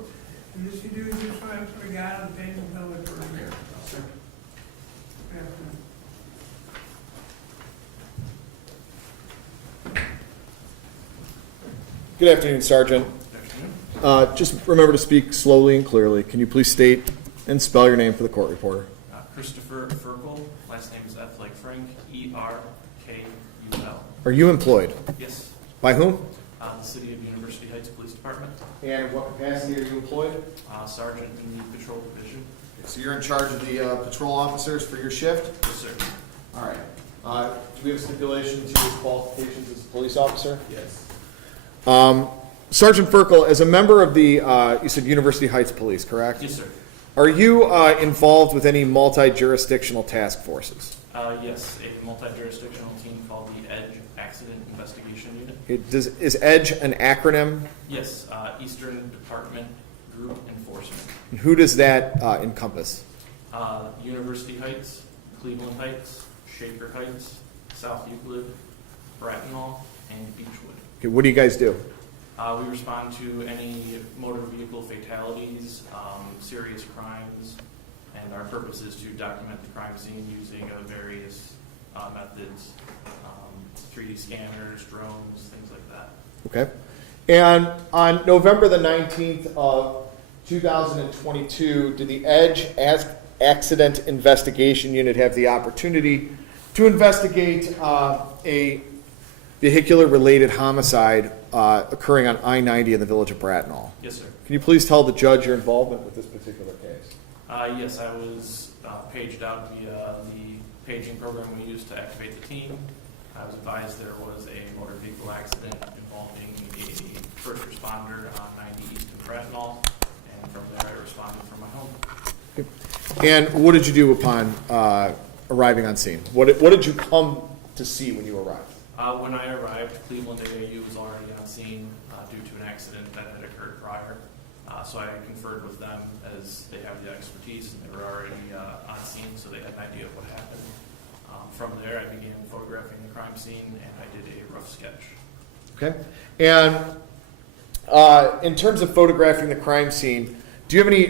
And this you do, you swear to God and faith and ability for a year. Sir. Good afternoon. Good afternoon, Sergeant. Just remember to speak slowly and clearly. Can you please state and spell your name for the court reporter? Christopher Ferkel, last name is F like Frank, E-R-K-U-L. Are you employed? Yes, By whom? the City of University Heights Police Department, And what capacity are you employed? Sergeant in the Patrol Division. So you're in charge of the patrol officers for your shift? Yes, sir. All right. Do we have a stipulation to his qualifications as a police officer? Yes. Sergeant Ferkel, as a member of the, you said University Heights Police, correct? Yes, sir. Are you involved with any multi-jurisdictional task forces? Yes, a multi-jurisdictional team called the EDGE Accident Investigation Unit. Is EDGE an acronym? Yes, Eastern Department Group Enforcement. And who does that encompass? University Heights, Cleveland Heights, Shaker Heights, South Euclid, Brattonall, and Beechwood. Okay, what do you guys do? We respond to any motor vehicle fatalities, serious crimes, and our purpose is to document the crime scene using various methods, 3D scanners, drones, things like that. Okay. And on November the 19th of 2022, did the EDGE Accident Investigation Unit have the opportunity to investigate a vehicular-related homicide occurring on I-90 in the village of Brattonall? Yes, sir. Can you please tell the judge your involvement with this particular case? Yes, I was paged out via the paging program we used to activate the team. I was advised there was a motor vehicle accident involving a first responder on 90 East in Brattonall, and from there I responded from my home. And what did you do upon arriving on scene? What did you come to see when you arrived? When I arrived, Cleveland AAU was already on scene due to an accident that had occurred prior. So I conferred with them as they have the expertise and they were already on scene, so they had an idea of what happened. From there, I began photographing the crime scene and I did a rough sketch. Okay. And in terms of photographing the crime scene, do you have any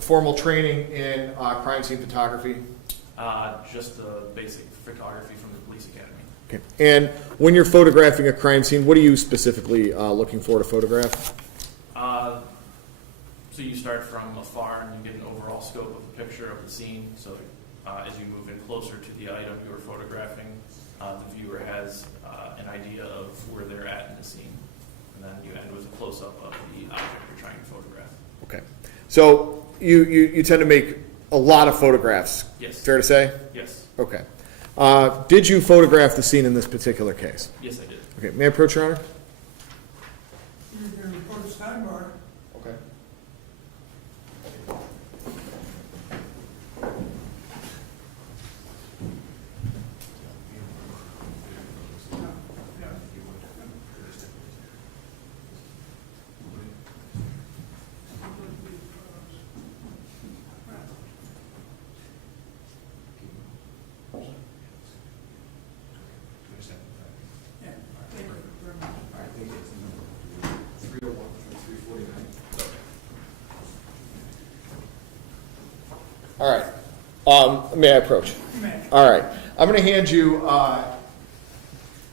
formal training in crime scene photography? Just the basic photography from the police academy. Okay. And when you're photographing a crime scene, what are you specifically looking for to photograph? So you start from afar and you get an overall scope of the picture of the scene. So as you move in closer to the item you are photographing, the viewer has an idea of where they're at in the scene. And then you end with a close-up of the object you're trying to photograph. Okay. So you tend to make a lot of photographs. Yes. Fair to say? Yes. Okay. Did you photograph the scene in this particular case? Yes, I did. Okay. May I approach, Your Honor? You can report a sidebar. Okay. All right. May I approach? All right. I'm going to hand you,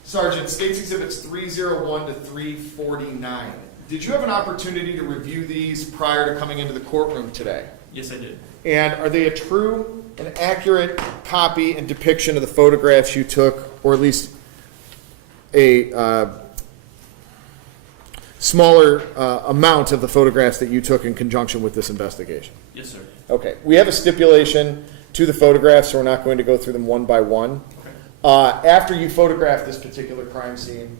Sergeant, States Exhibits 301 to 349. Did you have an opportunity to review these prior to coming into the courtroom today? Yes, I did. And are they a true and accurate copy and depiction of the photographs you took, or at least a smaller amount of the photographs that you took in conjunction with this investigation? Yes, sir. Okay. We have a stipulation to the photographs, so we're not going to go through them one by one. Okay. After you photographed this particular crime scene,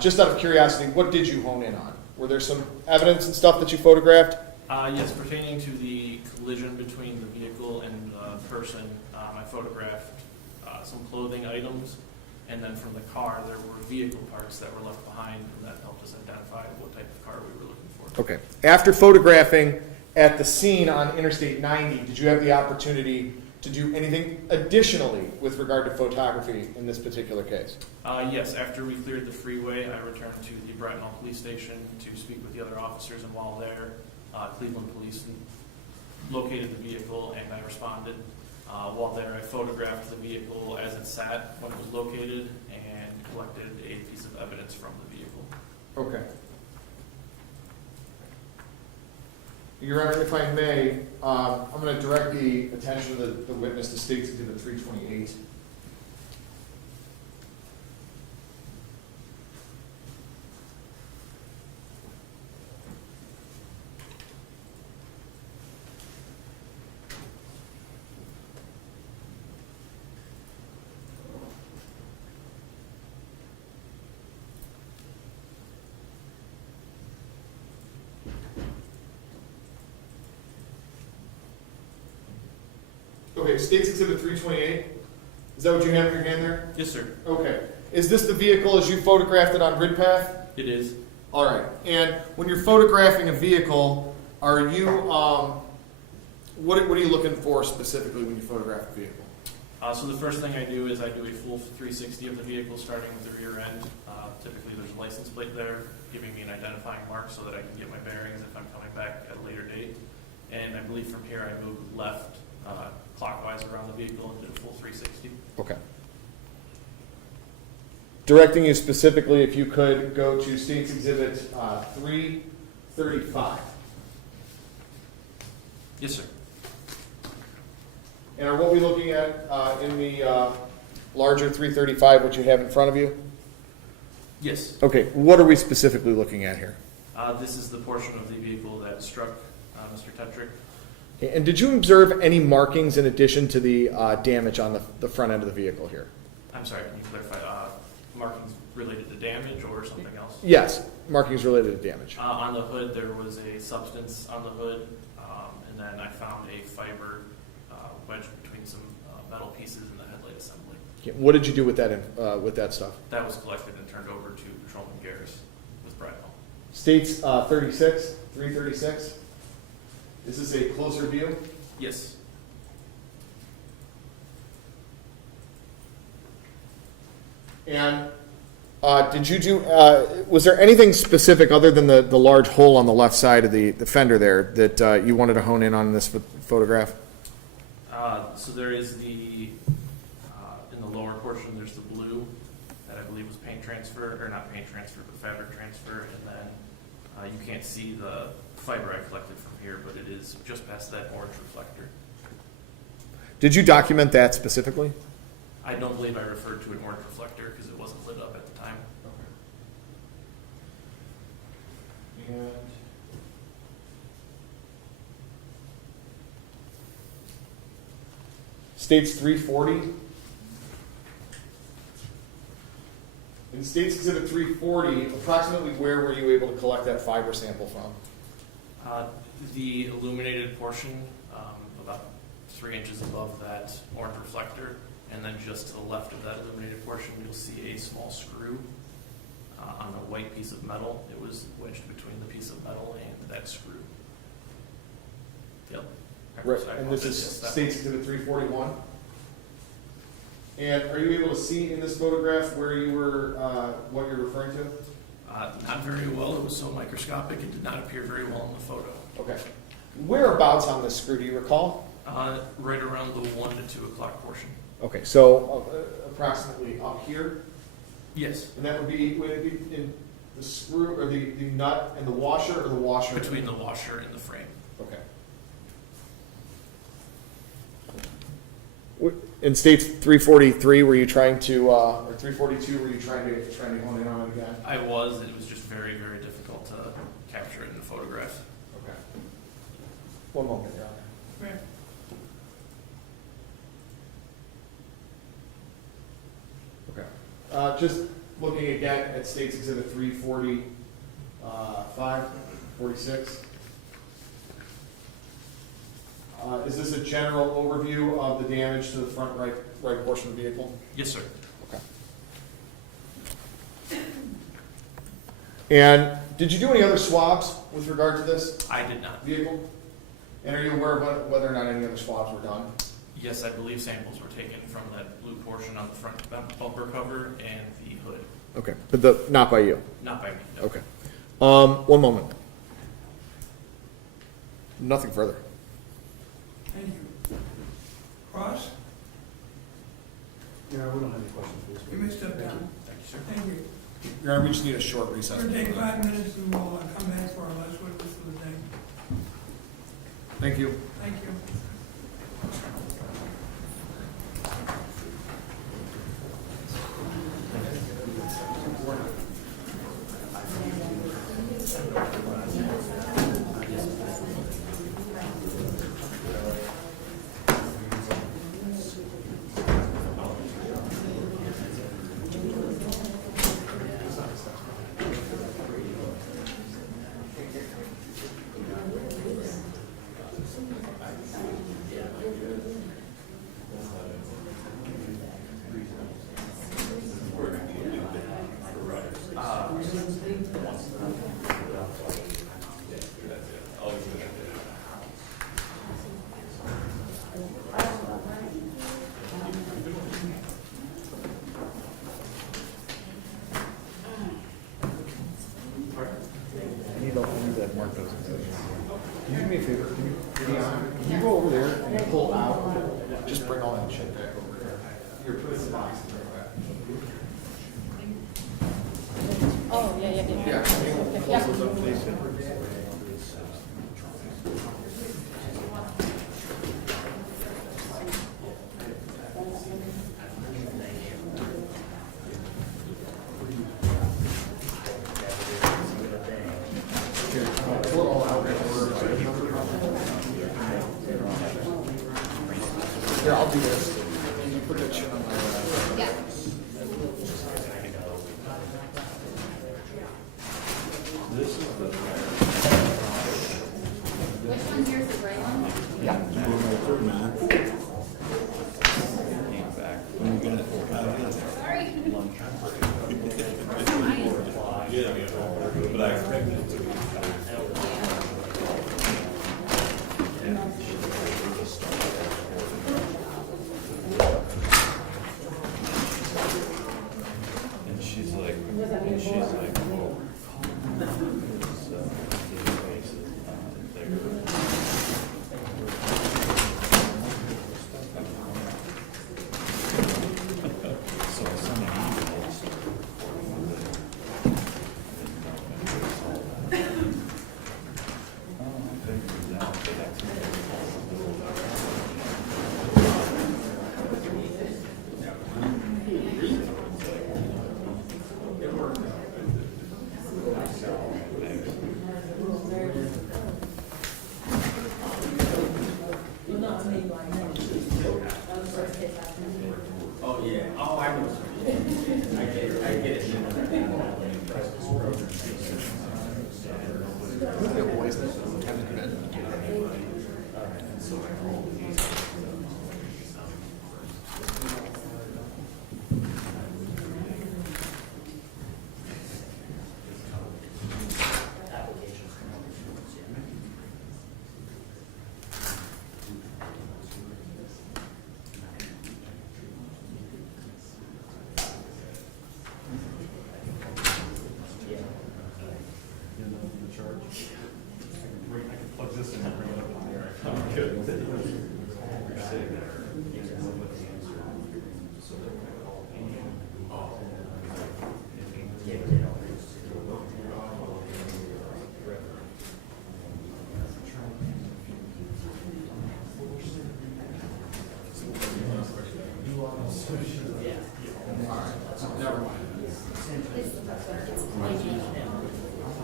just out of curiosity, what did you hone in on? Were there some evidence and stuff that you photographed? Yes, pertaining to the collision between the vehicle and the person, I photographed some clothing items, and then from the car, there were vehicle parts that were left behind, and that helped us identify what type of car we were looking for. Okay. After photographing at the scene on Interstate 90, did you have the opportunity to do anything additionally with regard to photography in this particular case? Yes, after we cleared the freeway, I returned to the Brettenall Police Station to speak with the other officers, and while there, Cleveland Police located the vehicle, and I responded. While there, I photographed the vehicle as it sat when it was located and collected a piece of evidence from the vehicle. Okay. Your Honor, if I may, I'm going to direct the attention of the witness to States Exhibit 328. Okay, States Exhibit 328. Is that what you have in your hand there? Yes, sir. Okay. Is this the vehicle as you photographed it on grid path? It is. All right. And when you're photographing a vehicle, are you, what are you looking for specifically when you photograph a vehicle? So the first thing I do is I do a full 360 of the vehicle, starting with the rear end. Typically, there's a license plate there, giving me an identifying mark so that I can get my bearings if I'm coming back at a later date. And I believe from here I move left clockwise around the vehicle and did a full 360. Okay. Directing you specifically, if you could go to States Exhibit 335. Yes, sir. And are what we're looking at in the larger 335 what you have in front of you? Yes. Okay, what are we specifically looking at here? This is the portion of the vehicle that struck Mr. Tetrick. Okay, and did you observe any markings in addition to the damage on the front end of the vehicle here? I'm sorry, can you clarify? Markings related to damage or something else? Yes, markings related to damage. On the hood, there was a substance on the hood, and then I found a fiber wedged between some metal pieces in the headlight assembly. Okay, what did you do with that stuff? That was collected and turned over to Patrolman Garris with Brettenall. States 36, 336. Is this a closer view? Yes. And Did you do, was there anything specific other than the large hole on the left side of the fender there that you wanted to hone in on in this photograph? So there is in the lower portion, there's the blue that I believe was paint transfer, or not paint transfer, but fabric transfer, and then you can't see the fiber I collected from here, but it is just past that orange reflector. Did you document that specifically? I don't believe I referred to an orange reflector because it wasn't lit up at the time. And states 340. In States Exhibit 340, approximately where were you able to collect that fiber sample from? The illuminated portion, about 3 inches above that orange reflector, and then just to the left of that illuminated portion, you'll see a small screw on a white piece of metal. It was wedged between the piece of metal and that screw. Yep. Right, and this is States Exhibit 341. And are you able to see in this photograph where you were, what you're referring to? Not very well. It was so microscopic, it did not appear very well in the photo. Okay. Whereabouts on this screw, do you recall? Right around the 1 to 2 o'clock portion. Okay, so approximately up here, Yes. and that would it be in the screw, or the nut and the washer, or the washer? Between the washer and the frame. Okay. In States 343, were you trying to, or 342, were you trying to hone in on it again? I was. It was just very, very difficult to capture it in the photograph. Okay. One moment, Your Honor. Okay. Just looking again at States Exhibit 345, 46. Is this a general overview of the damage to the front right portion of the vehicle? Yes, sir. Okay. And did you do any other swabs with regard to this I did not. vehicle? And are you aware of whether or not any other swabs were done? Yes, I believe samples were taken from that blue portion on the front bumper cover and the hood. Okay, but not by you? Not by me. No. Okay. One moment. Nothing further. Thank you. Ross, Yeah, we don't have any questions, please. you may step down. Thank you, sir. Thank you. Your Honor, we just need a short recess. We're going to take 5 minutes and we'll come back for our last witness of the day. Thank you. Thank you. Can you do me a favor? Can you go over there and you pull out, just bring all that shit back over there. Here, put it in the box. Oh, yeah. Yeah. Close those up, please. Here, I'll do this. And you put that shit on my. Yeah. Which one's yours, the gray one? And she's like,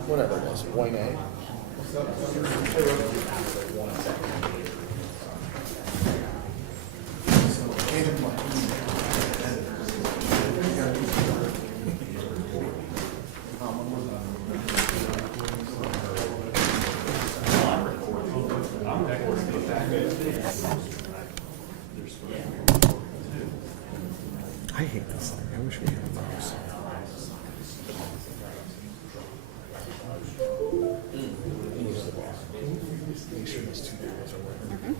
Whatever it was, point A. I hate this thing. I wish we had a mouse. Make sure those two guys are working.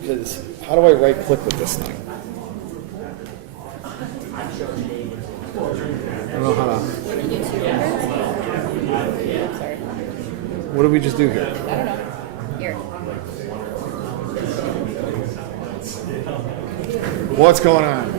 Because how do I right click with this thing? I don't know how to. What did you do, 200? Sorry, What did we just do here? I don't know. Here. What's going on?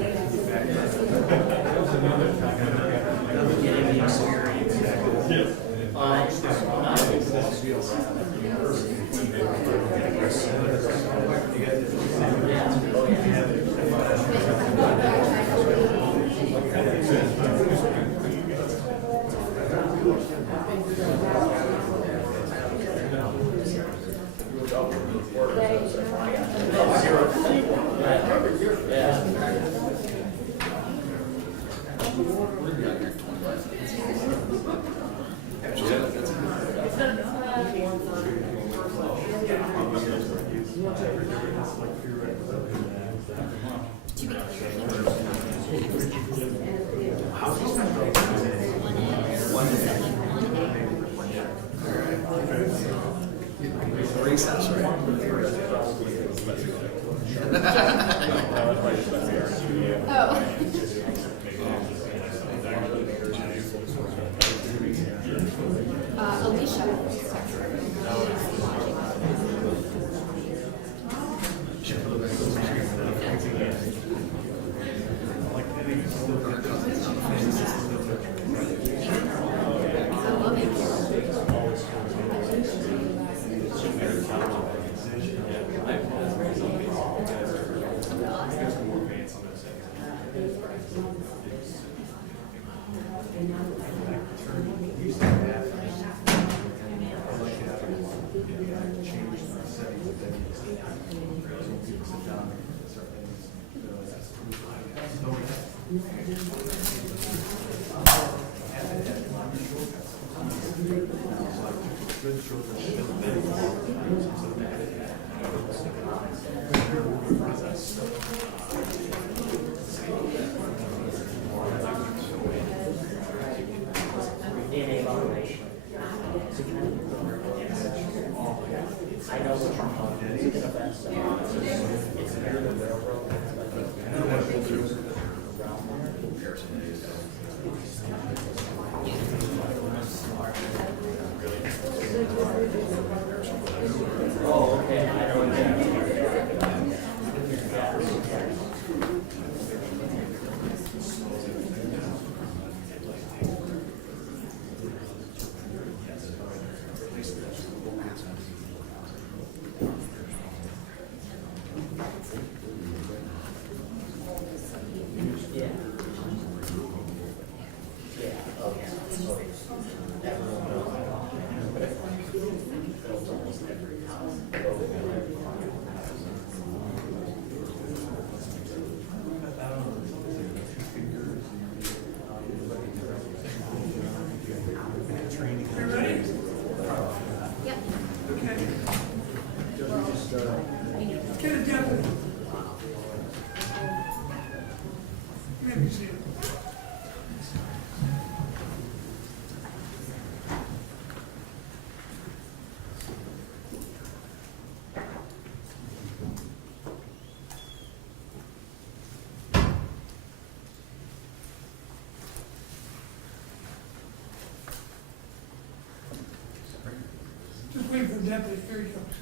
Just wait for the deputy, here he comes.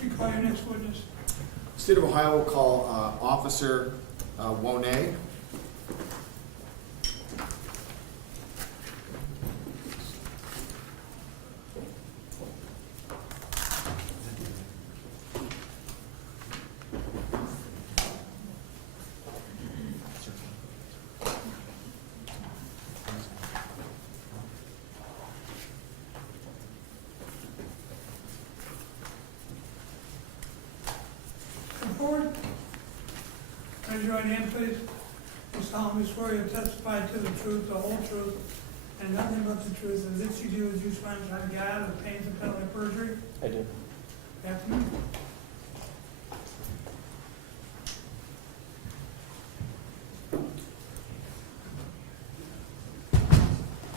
You call your next witness. State of Ohio will call Officer Wonay. Come forward. Raise your right hand, please. You solemnly swear you'll testify to the truth, the whole truth, and nothing but the truth, and this you do as you swear unto God, or pains and penalty of perjury? I do. After me.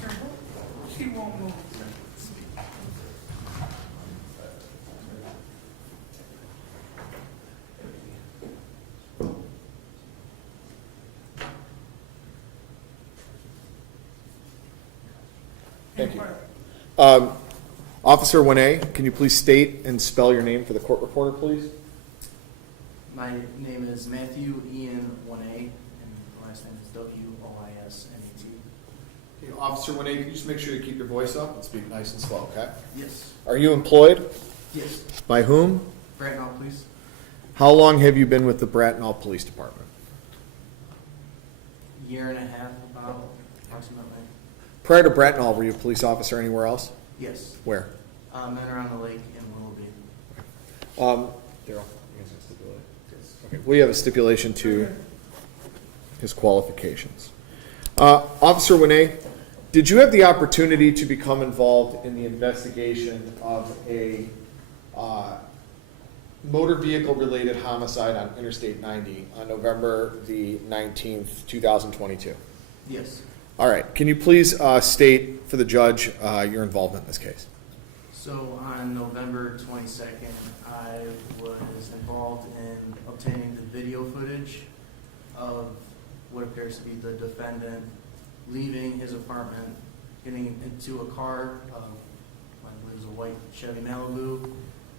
Careful. She won't move. Thank you. Inquire. Officer 1A, can you please state and spell your name for the court reporter, please? My name is Matthew Ian 1A, and the last name is W-O-I-S-N-E-T. Okay, Officer 1A, can you just make sure you keep your voice up and speak nice and slow, okay? Yes. Are you employed? Yes. By whom? Bracknell, please. How long have you been with the Bracknell Police Department? Year and a half, about, approximately. Prior to Bracknell, were you a police officer anywhere else? Yes. Where? Men around the lake in Willoughby. Daryl, you guys have stipulation? Okay, we have a stipulation to his qualifications. Officer Winay, did you have the opportunity to become involved in the investigation of a motor vehicle-related homicide on Interstate 90 on November the 19th, 2022? Yes. All right. Can you please state for the judge your involvement in this case? So on November 22nd, I was involved in obtaining the video footage of what appears to be the defendant leaving his apartment, getting into a car, I believe it was a white Chevy Malibu,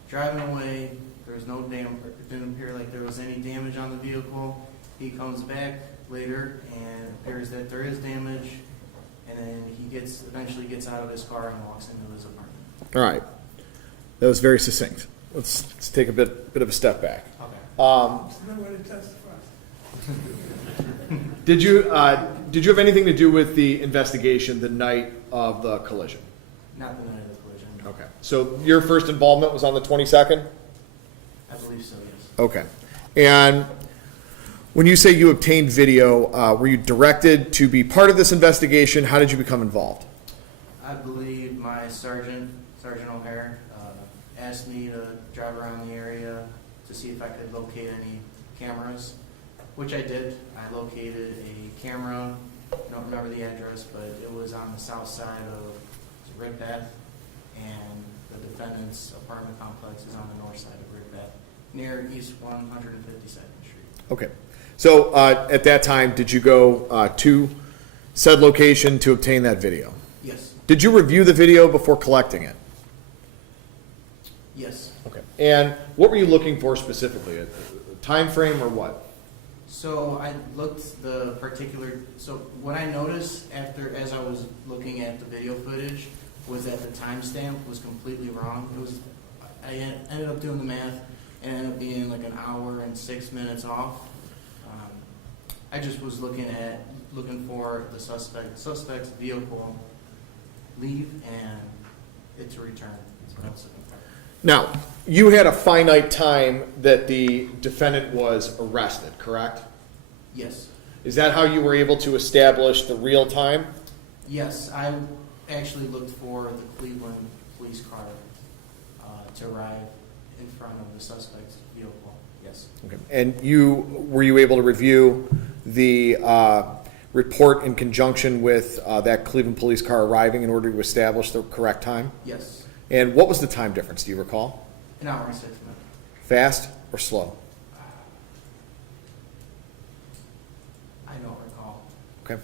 driving away. There was no damage. It didn't appear like there was any damage on the vehicle. He comes back later and it appears that there is damage, and then he eventually gets out of his car and walks into his apartment. All right. That was very succinct. Let's take a bit of a step back. Okay. There's no way to testify. Did you have anything to do with the investigation the night of the collision? Not the night of the collision. Okay. So your first involvement was on the 22nd? I believe so, yes. Okay. And when you say you obtained video, were you directed to be part of this investigation? How did you become involved? I believe my Sergeant O'Hare, asked me to drive around the area to see if I could locate any cameras, which I did. I located a camera, I don't remember the address, but it was on the south side of Ridpath, and the defendant's apartment complex is on the north side of Ridpath, near East 152nd Street. Okay. So at that time, did you go to said location to obtain that video? Yes. Did you review the video before collecting it? Yes. Okay. And what were you looking for specifically? A time frame or what? So I looked the particular, so what I noticed as I was looking at the video footage was that the timestamp was completely wrong. I ended up doing the math and ended up being like an hour and 6 minutes off. I just was looking for the suspect's vehicle leave and it to return. That's what I was looking for. Now, you had a finite time that the defendant was arrested, correct? Yes. Is that how you were able to establish the real time? Yes, I actually looked for the Cleveland police car to arrive in front of the suspect's vehicle. Yes. Okay. And were you able to review the report in conjunction with that Cleveland police car arriving in order to establish the correct time? Yes. And what was the time difference? Do you recall? An hour and 6 minutes. Fast or slow? I don't recall. Okay.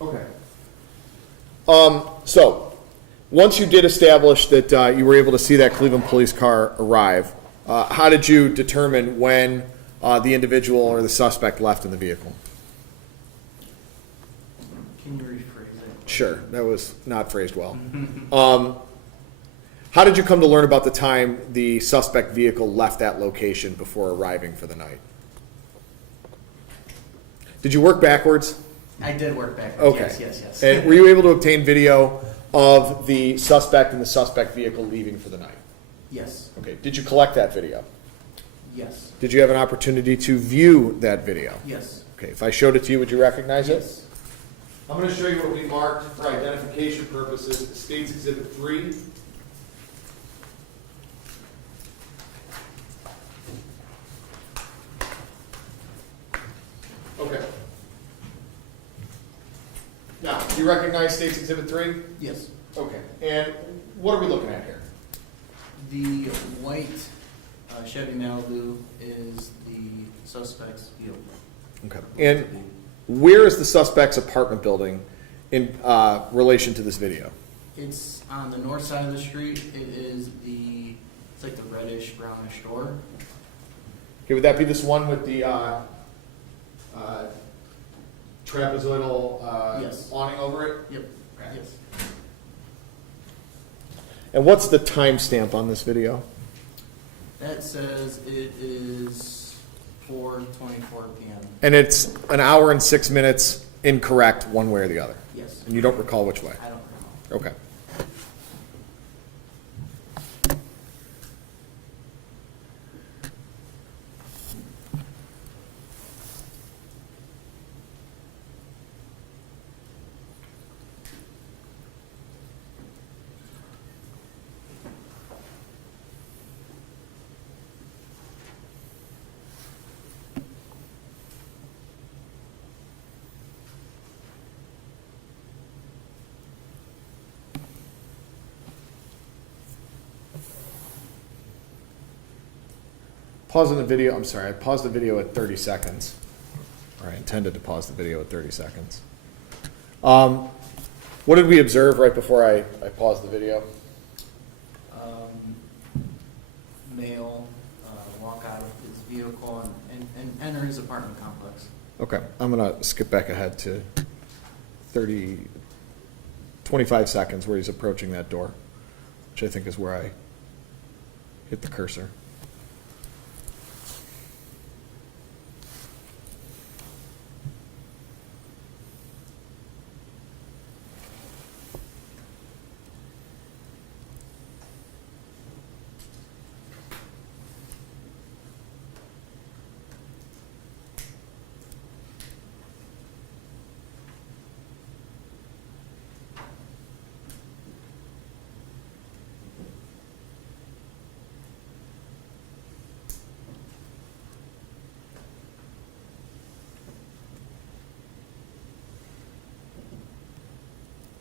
Okay. So, once you did establish that you were able to see that Cleveland police car arrive, how did you determine when the individual or the suspect left in the vehicle? Can you rephrase it? Sure, that was not phrased well. How did you come to learn about the time the suspect vehicle left that location before arriving for the night? Did you work backwards? I did work backwards. Okay. Yes. And were you able to obtain video of the suspect and the suspect vehicle leaving for the night? Yes, Okay, did you collect that video? yes, Did you have an opportunity to view that video? yes, Okay, if I showed it to you, would you recognize it? yes. I'm going to show you what we marked for identification purposes, State's Exhibit 3. Okay. Now, do you recognize State's Exhibit 3? Yes. Okay, and what are we looking at here? The white Chevy Malibu is the suspect's vehicle. Okay. And where is the suspect's apartment building in relation to this video? It's on the north side of the street. It's like the reddish, brownish door. Okay, would that be this one with the trapezoidal Yes. awning over it? Yep, Okay. yes. And what's the timestamp on this video? That says it is 4:24 p.m. And it's an hour and 6 minutes incorrect one way or the other? Yes, And you don't recall which way? I don't know. Okay. Pausing the video, I'm sorry, I paused the video at 30 seconds. Or I intended to pause the video at 30 seconds. What did we observe right before I paused the video? Male walk out of his vehicle and enter his apartment complex. Okay, I'm gonna skip back ahead to 25 seconds where he's approaching that door, which I think is where I hit the cursor.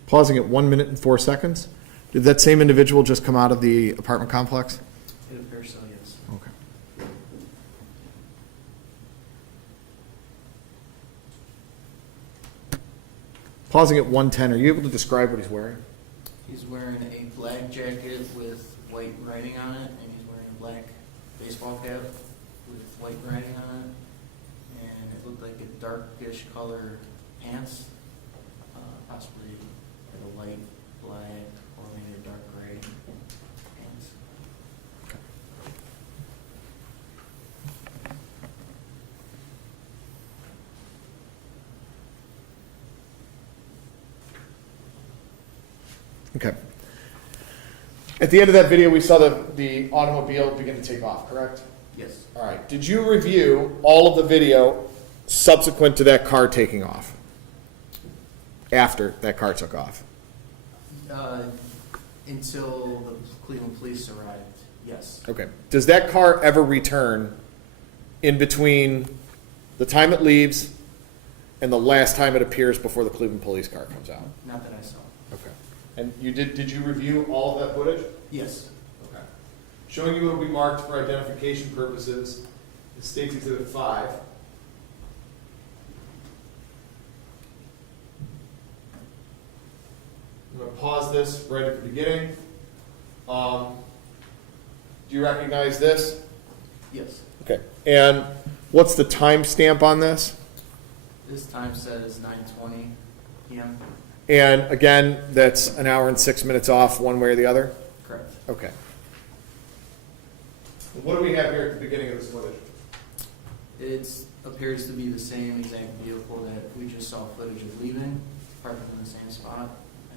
Pausing at 1 minute and 4 seconds. Did that same individual just come out of the apartment complex? It appears so, yes. Okay. Pausing at 1:10, are you able to describe what he's wearing? He's wearing a black jacket with white writing on it, and he's wearing a black baseball cap with white writing on it. And it looked like a darkish color pants, possibly like a light black or maybe a dark gray pants. Okay. At the end of that video, we saw the automobile begin to take off, correct? Yes, All right. Did you review all of the video subsequent to that car taking off? After that car took off? until the Cleveland police arrived, yes. Okay. Does that car ever return in between the time it leaves and the last time it appears before the Cleveland police car comes out? Not that I saw. Okay. And did you review all of that footage? Yes, Okay. Showing you what will be marked for identification purposes is State's Exhibit 5. I'm going to pause this right at the beginning. Do you recognize this? yes. Okay. And what's the timestamp on this? This time says 9:20 p.m. And again, that's an hour and 6 minutes off one way or the other? Correct. Okay. What do we have here at the beginning of this footage? It appears to be the same exact vehicle that we just saw footage of leaving, parked in the same spot.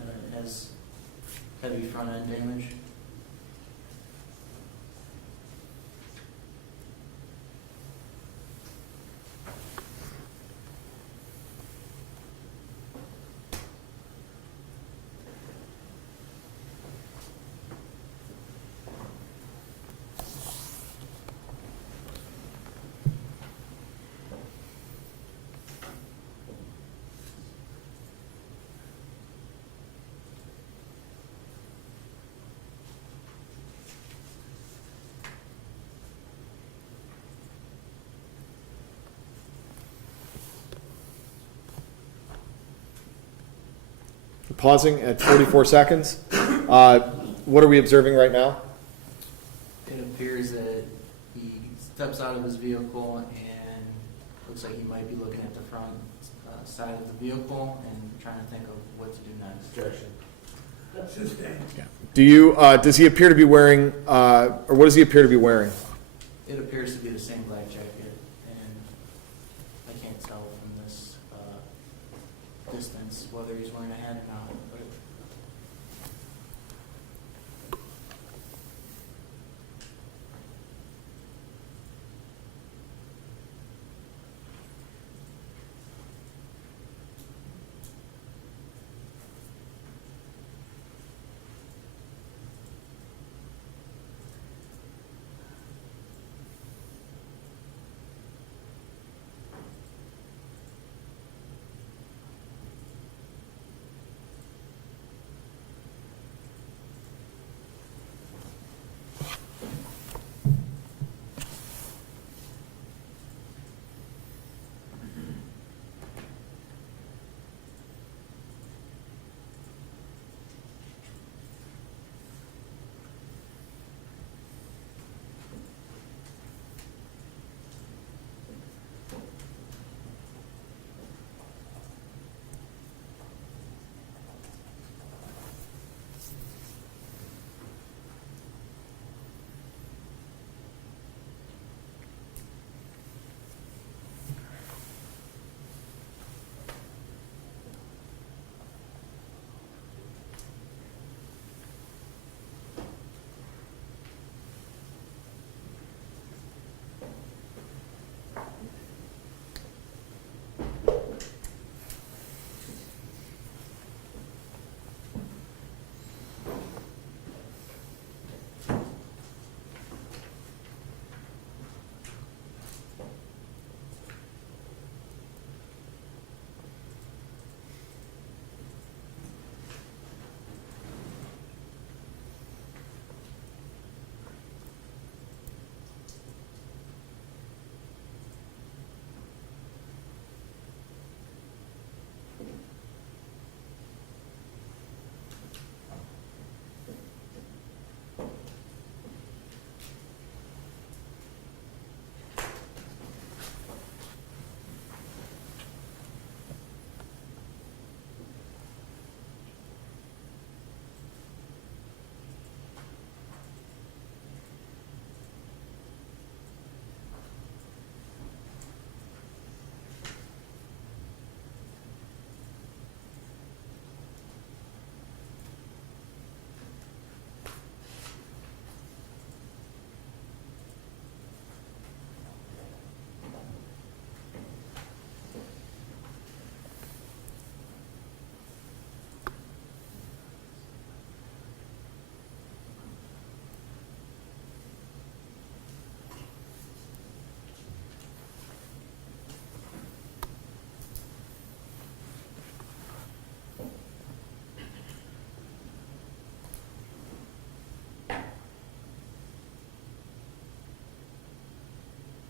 It has heavy front end damage. Pausing at 44 seconds. What are we observing right now? It appears that he steps out of his vehicle and looks like he might be looking at the front side of the vehicle and trying to think of what to do next. Sustained. Do you, does he appear to be wearing, or what does he appear to be wearing? It appears to be the same black jacket, and I can't tell from this distance whether he's wearing a hat or not. But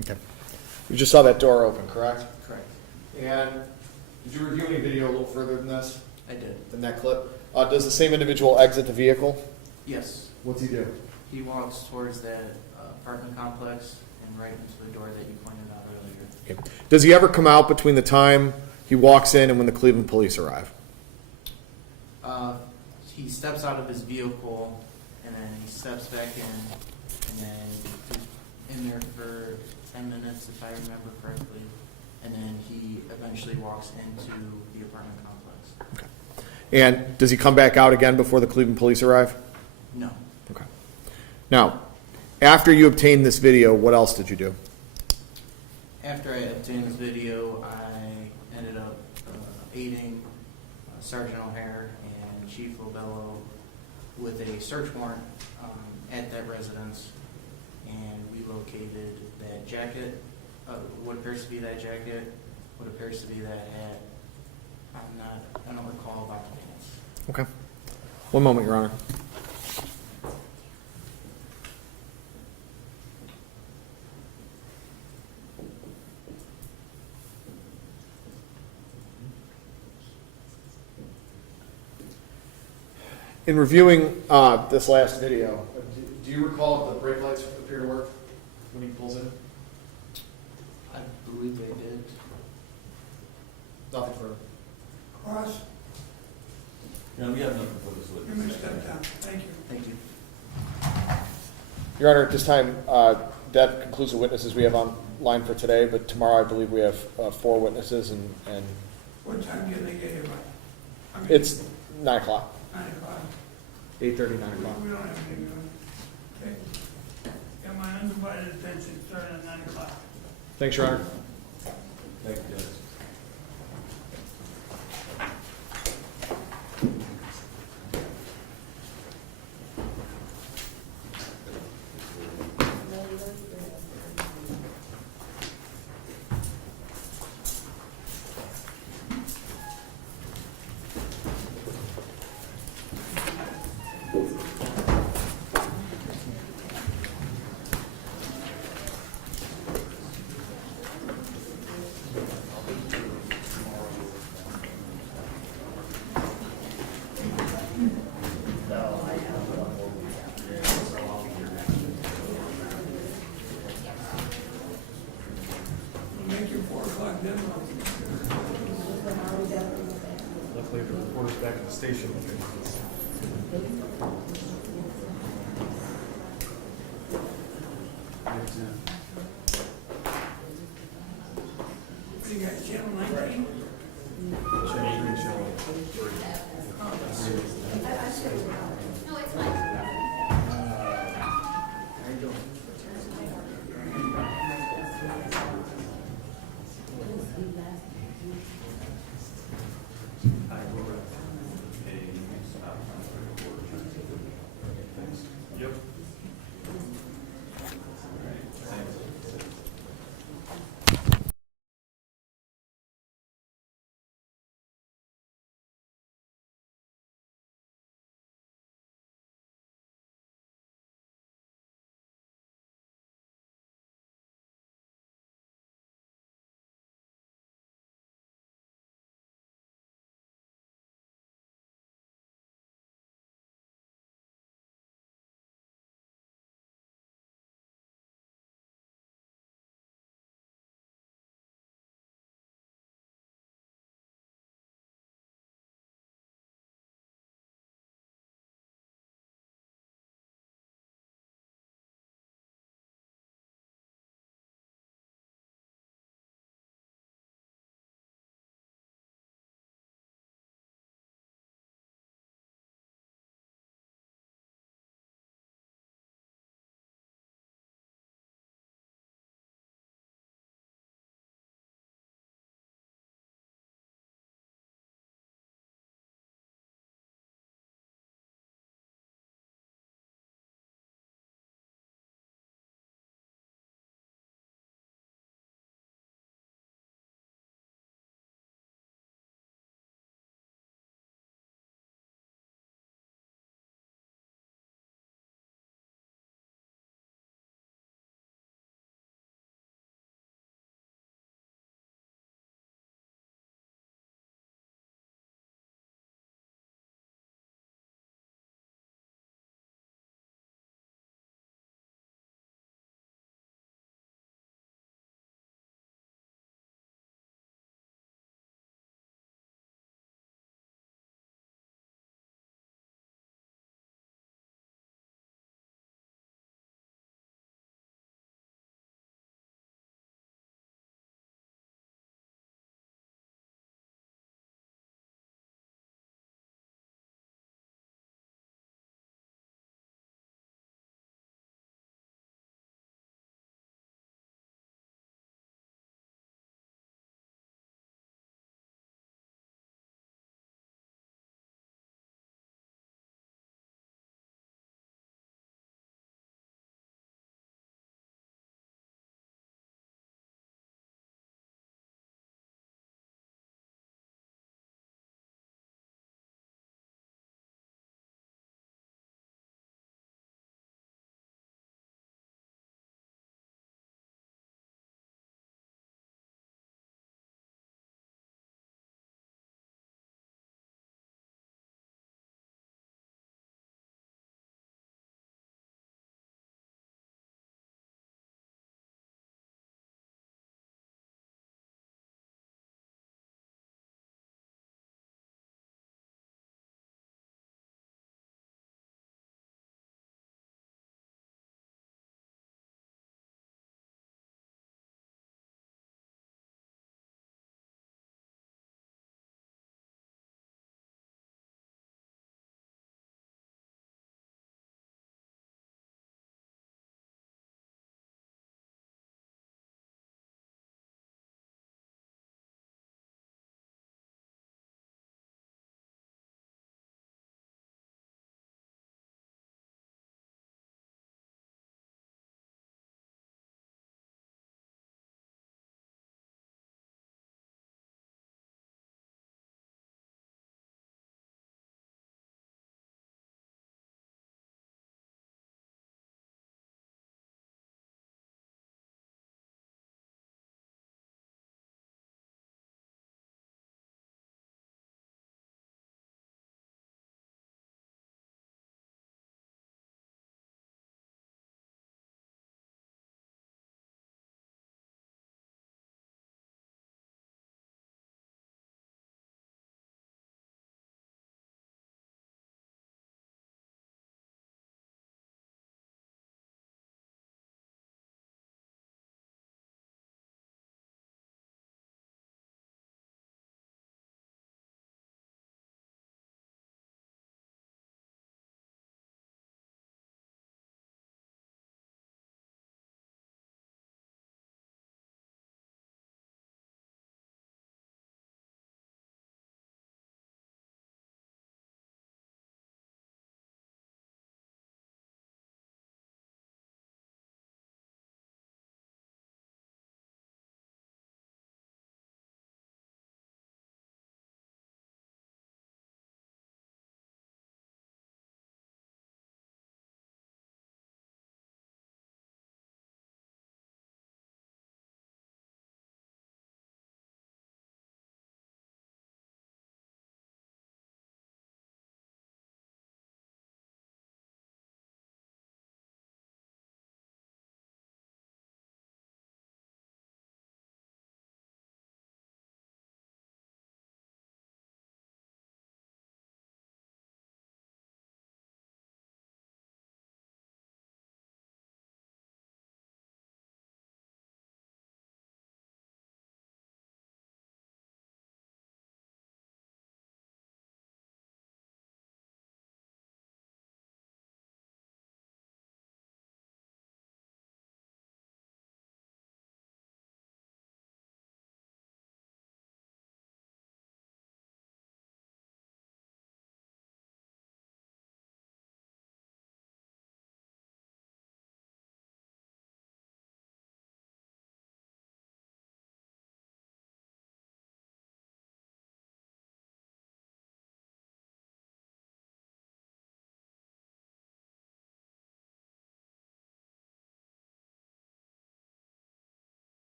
Okay. You just saw that door open, correct? correct. And did you review any video a little further than this, I did. than that clip? Does the same individual exit the vehicle? Yes. What's he do? He walks towards that apartment complex and right into the door that you pointed out earlier. Okay. Does he ever come out between the time he walks in and when the Cleveland police arrive? He steps out of his vehicle and then he steps back in and then he's in there for 10 minutes if I remember correctly. And then he eventually walks into the apartment complex. And does he come back out again before the Cleveland police arrive? No. Okay. Now, after you obtained this video, what else did you do? After I obtained this video, I ended up aiding Sergeant O'Hare and Chief Lobello with a search warrant at that residence, and we located that jacket, what appears to be that jacket, what appears to be that hat. I don't recall about the pants. Okay. One moment, Your Honor. In reviewing this last video, do you recall if the brake lights appear to work when he pulls in? I believe they did. Nothing further. Cross, No, we have nothing for this you witness. may step down. Thank you. Thank you. Your Honor, at this time, that concludes the witnesses we have online for today, but tomorrow I believe we have 4 witnesses, and What time can they get here by? I mean, it's 9 o'clock, 9 o'clock. 8:30, 9 o'clock. We don't have anything on. Okay. Got my undivided attention starting at 9 o'clock. Thanks, Your Honor. Thank you, Judge. We'll make your 4 o'clock dinner. Luckily, the reporter's back at the station. What do you got, channel 19? No, it's fine.